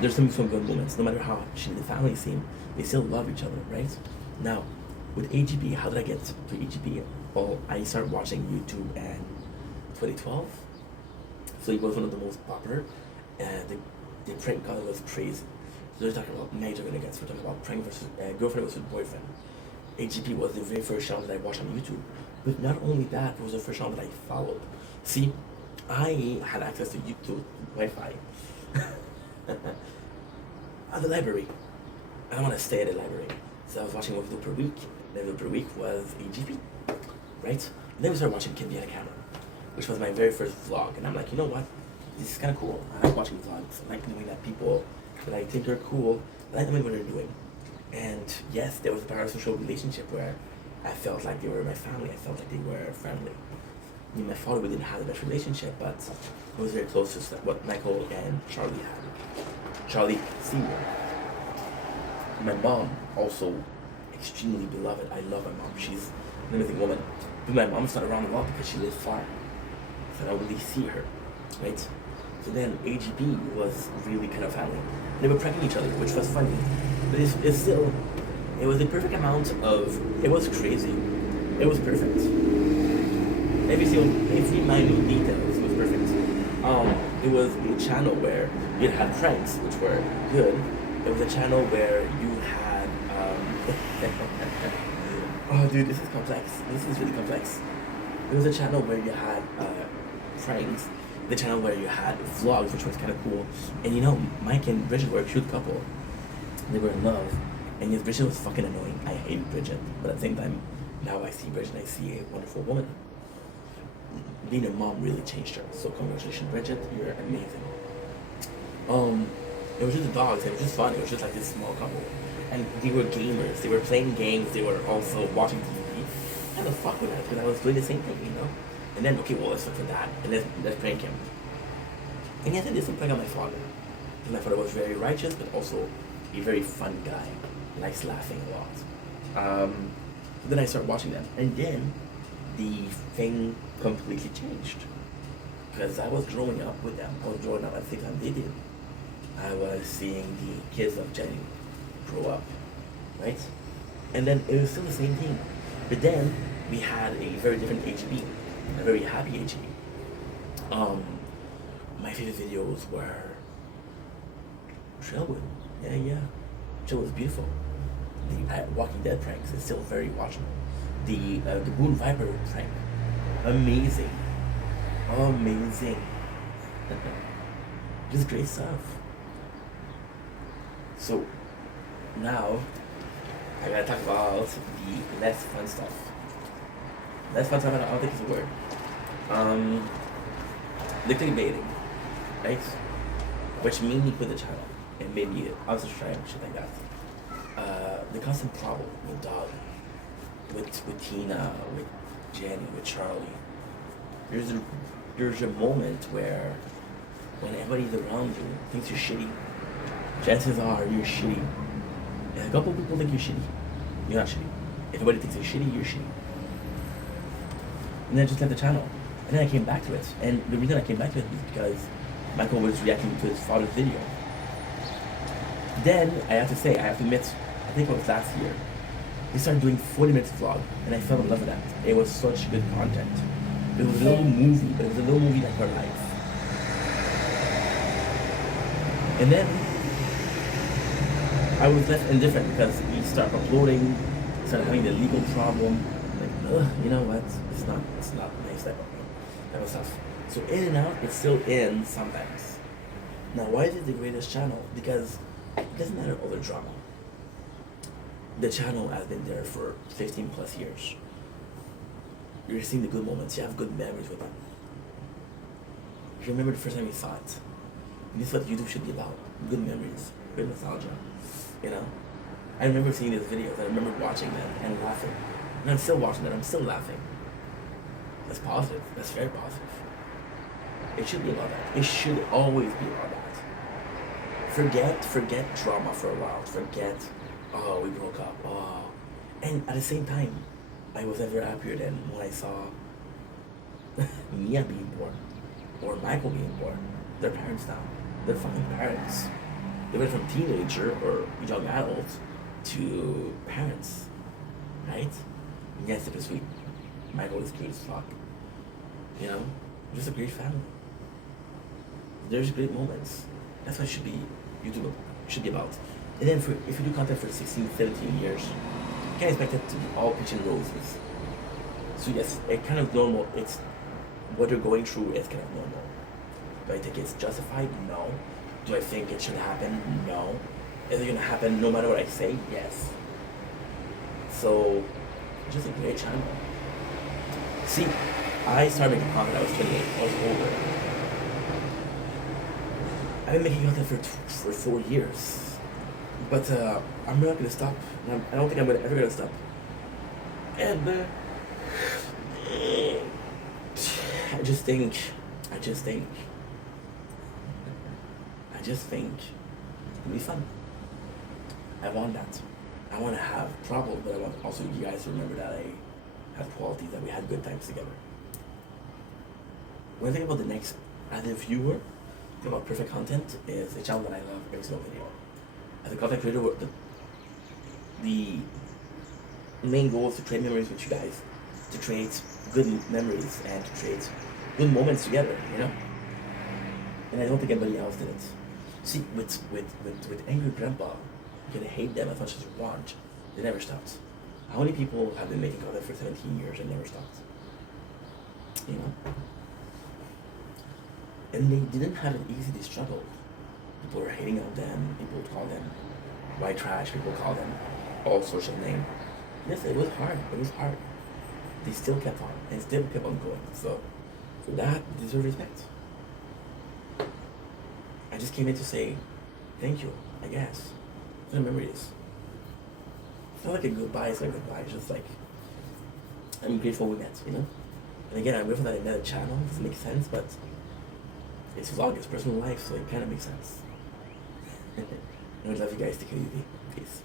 there's some good moments. No matter how shitty the family seem, they still love each other, right? Now, with AGP, how did I get to AGP? Well, I started watching YouTube in 2012. So it was one of the most popular, and the prank call was crazy. So they're talking about major renegades. We're talking about prank versus girlfriend versus boyfriend. AGP was the very first channel that I watched on YouTube. But not only that, it was the first channel that I followed. See, I had access to YouTube Wi-Fi at the library. I don't want to stay at the library. So I was watching one video per week. The video per week was AGP, right? Then we started watching Kid Behind the Camera, which was my very first vlog. And I'm like, you know what? This is kind of cool. I like watching vlogs. I like knowing that people that I think are cool, I like knowing what they're doing. And yes, there was a parasocial relationship where I felt like they were my family. I felt like they were friendly. I mean, my father, we didn't have the best relationship, but it was very close to what Michael and Charlie had. Charlie Sr. My mom, also extremely beloved. I love my mom. She's an amazing woman. But my mom's not around a lot because she lives far. So I don't really see her, right? So then AGP was really kind of family. They were pranking each other, which was funny. But it's still, it was the perfect amount of, it was crazy. It was perfect. Every minute details was perfect. It was a channel where you had pranks, which were good. It was a channel where you had, oh dude, this is complex. This is really complex. It was a channel where you had pranks, the channel where you had vlogs, which was kind of cool. And you know, Mike and Bridget were a cute couple. They were in love. And yes, Bridget was fucking annoying. I hated Bridget. But at the same time, now I see Bridget, I see a wonderful woman. Being a mom really changed her. So congratulations, Bridget. You're amazing. It was just the dogs. It was just fun. It was just like this small couple. And they were gamers. They were playing games. They were also watching TV. I had to fuck with that because I was doing the same thing, you know? And then, okay, well, let's look for that. And let's prank him. And yes, I did some prank on my father. Because my father was very righteous, but also a very fun guy. Likes laughing a lot. So then I started watching them. And then the thing completely changed. Because I was growing up with them. I was growing up at the same time they did. I was seeing the kids of Jenny grow up, right? And then it was still the same thing. But then we had a very different HB, a very happy HB. My favorite videos were Trailwood. Yeah. Trailwood was beautiful. The Walking Dead pranks is still very watchable. The Boone Viper prank, amazing. Just great stuff. So now I gotta talk about the less fun stuff. Less fun stuff, I don't think it's a word. The clickbaiting, right? Which made me quit the channel and made me unsubscribe and shit like that. The constant problem with Dog, with Tina, with Jenny, with Charlie. There's a moment where when everybody's around you thinks you're shitty, chances are you're shitty. And a couple people think you're shitty. You're not shitty. If everybody thinks you're shitty, you're shitty. And then I just left the channel. And then I came back to it. And the reason I came back to it is because Michael was reacting to his father's video. Then, I have to admit, I think it was last year, he started doing 40 minutes vlog, and I fell in love with that. It was such good content. It was a little movie, like our life. And then, I was left indifferent because he started uploading, started having the legal problem. Like, you know what? It's not nice type of stuff. So in and out, it's still in sometimes. Now, why is it the greatest channel? Because it doesn't matter all the drama. The channel has been there for 15 plus years. You're seeing the good moments. You have good memories with them. You remember the first time you saw it. And this is what YouTube should be about. Good memories. Good nostalgia. You know? I remember seeing these videos. I remember watching them and laughing. And I'm still watching them. I'm still laughing. That's positive. That's very positive. It should be about that. It should always be about that. Forget drama for a while. Forget, oh, we broke up. Oh, and at the same time, I was ever happier than when I saw Mia being born or Michael being born. They're parents now. They're fucking parents. They went from teenager or young adult to parents, right? Yes, it was sweet. Michael is cute as fuck. You know, just a great family. There's great moments. That's what YouTube should be about. And then if you do content for 16, 17 years, you can't expect it to be all peach and roses. So yes, it's kind of normal. It's what you're going through is kind of normal. Do I think it's justified? No. Do I think it should happen? No. Is it gonna happen no matter what I say? Yes. So, just a great channel. See, I started making content. I was 28. I was older. I've been making content for 4 years, but I'm not gonna stop. I don't think I'm ever gonna stop. And I just think it'll be fun. I want that. I want to have problems, but I want also you guys to remember that I have qualities, that we had good times together. When I think about the next, as a viewer, think about perfect content is a channel that I love every single video. As a content creator, the main goal is to create memories with you guys, to create good memories and to create good moments together, you know? And I don't think anybody else did it. See, with Angry Grandpa, you can hate them as much as you want. They never stopped. How many people have been making content for 17 years and never stopped? You know? And they didn't have it easy, they struggled. People were hating on them, people would call them white trash, people call them all sorts of names. Yes, it was hard, They still kept on, and still kept on going. So, for that, they deserve respect. I just came in to say thank you, I guess. For the memories. It's not like a goodbye, it's like a goodbye. It's just like, I'm grateful we met, you know? And again, I'm grateful that I met a channel. It doesn't make sense, but it's vlog, it's personal life, so it kind of makes sense. I would love you guys. Take it easy. Peace.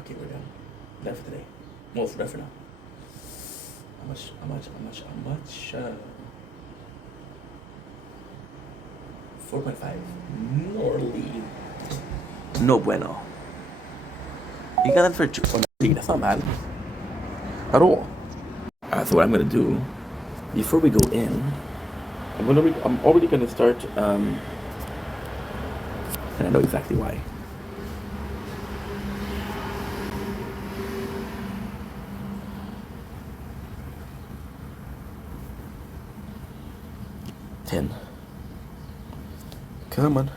Okay, we're done. Done for today. Well, we're done for now. How much? 4.5. Morley. No bueno. You got that for 3. That's not bad. At all. So what I'm gonna do, before we go in, I'm already gonna start, and I know exactly why. Ten. Come on.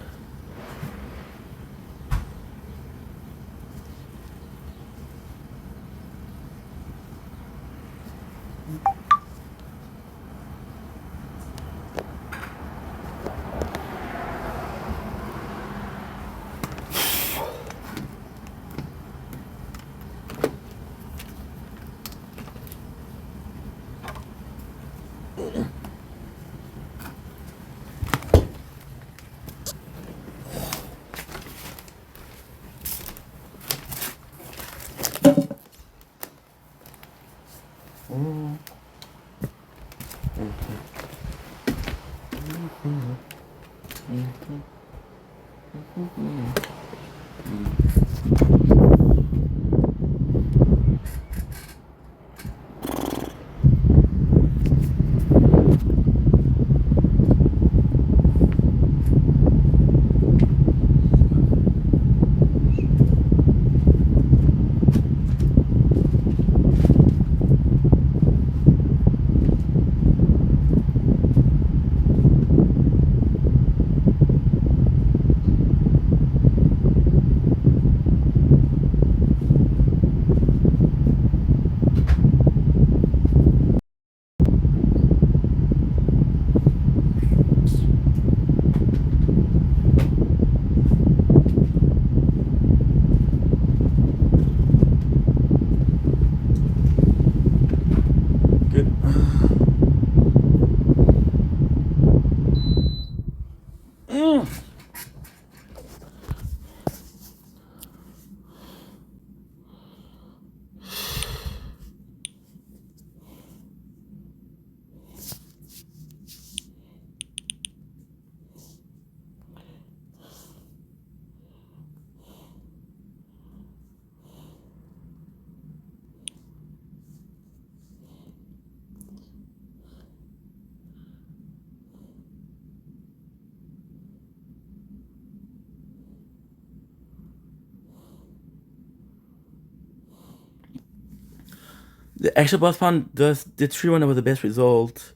The extra boss pound does the 3-1 with the best result.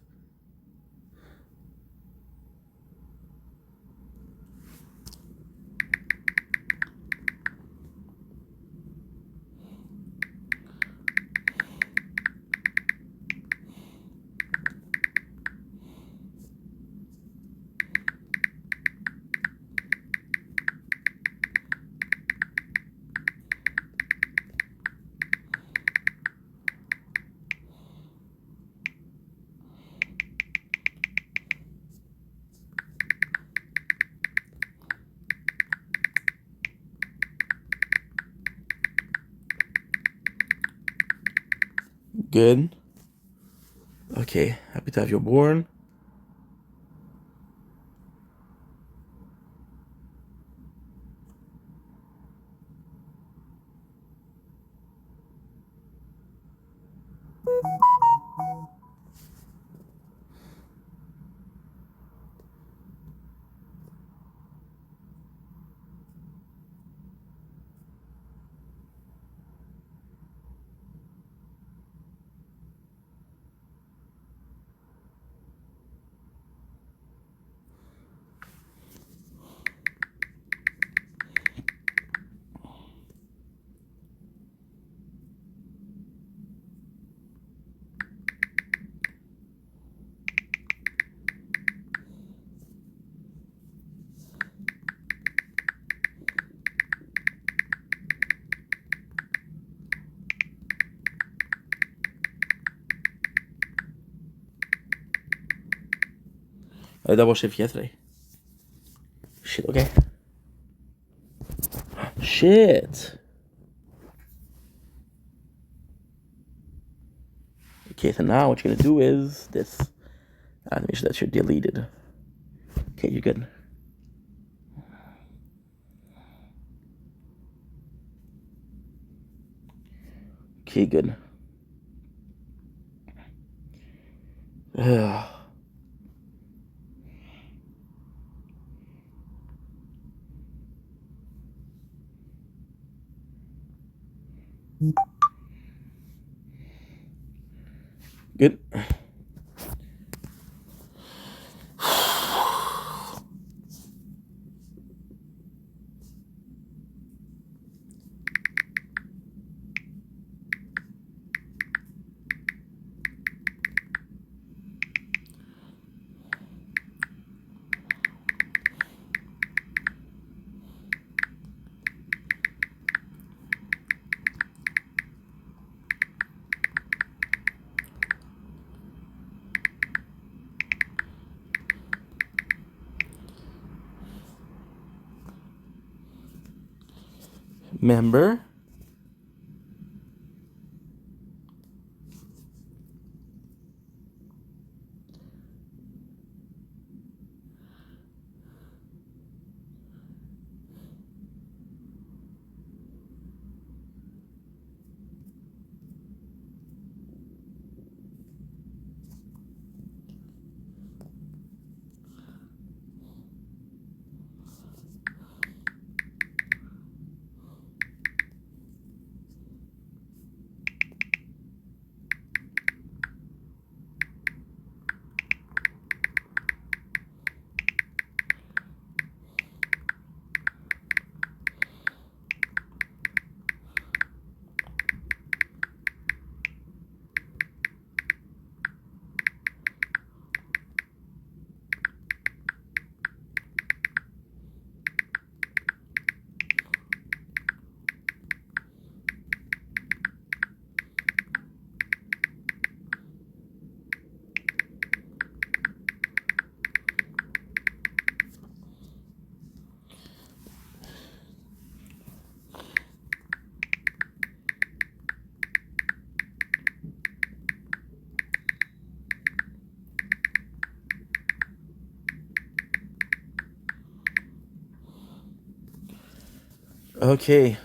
Good. Okay, happy to have you born. I double shift yesterday. Shit, okay. Shit. Okay, so now what you're gonna do is this. Make sure that you're deleted. Okay, you're good. Okay, good. Ugh. Good. Member. Okay.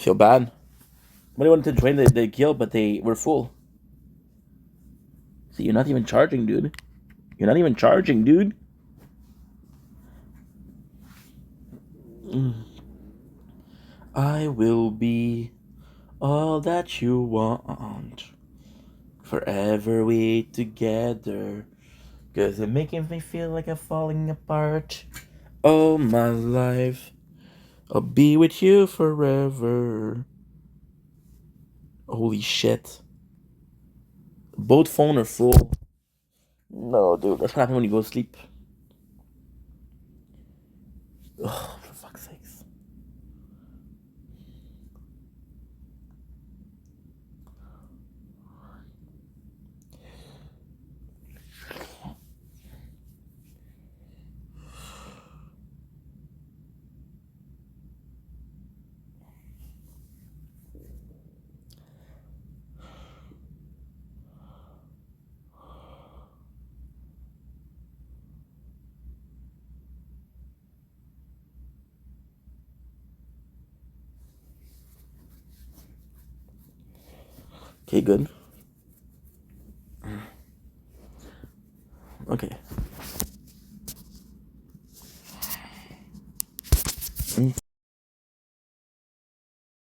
Feel bad. When I wanted to join the guild, but they were full. See, you're not even charging, dude. You're not even charging, dude. I will be all that you want. Forever we together. Cause it making me feel like I'm falling apart. All my life. I'll be with you forever. Holy shit. Both phones are full. No, dude, that's what happens when you go to sleep. Ugh, for fuck's sakes. Okay, good.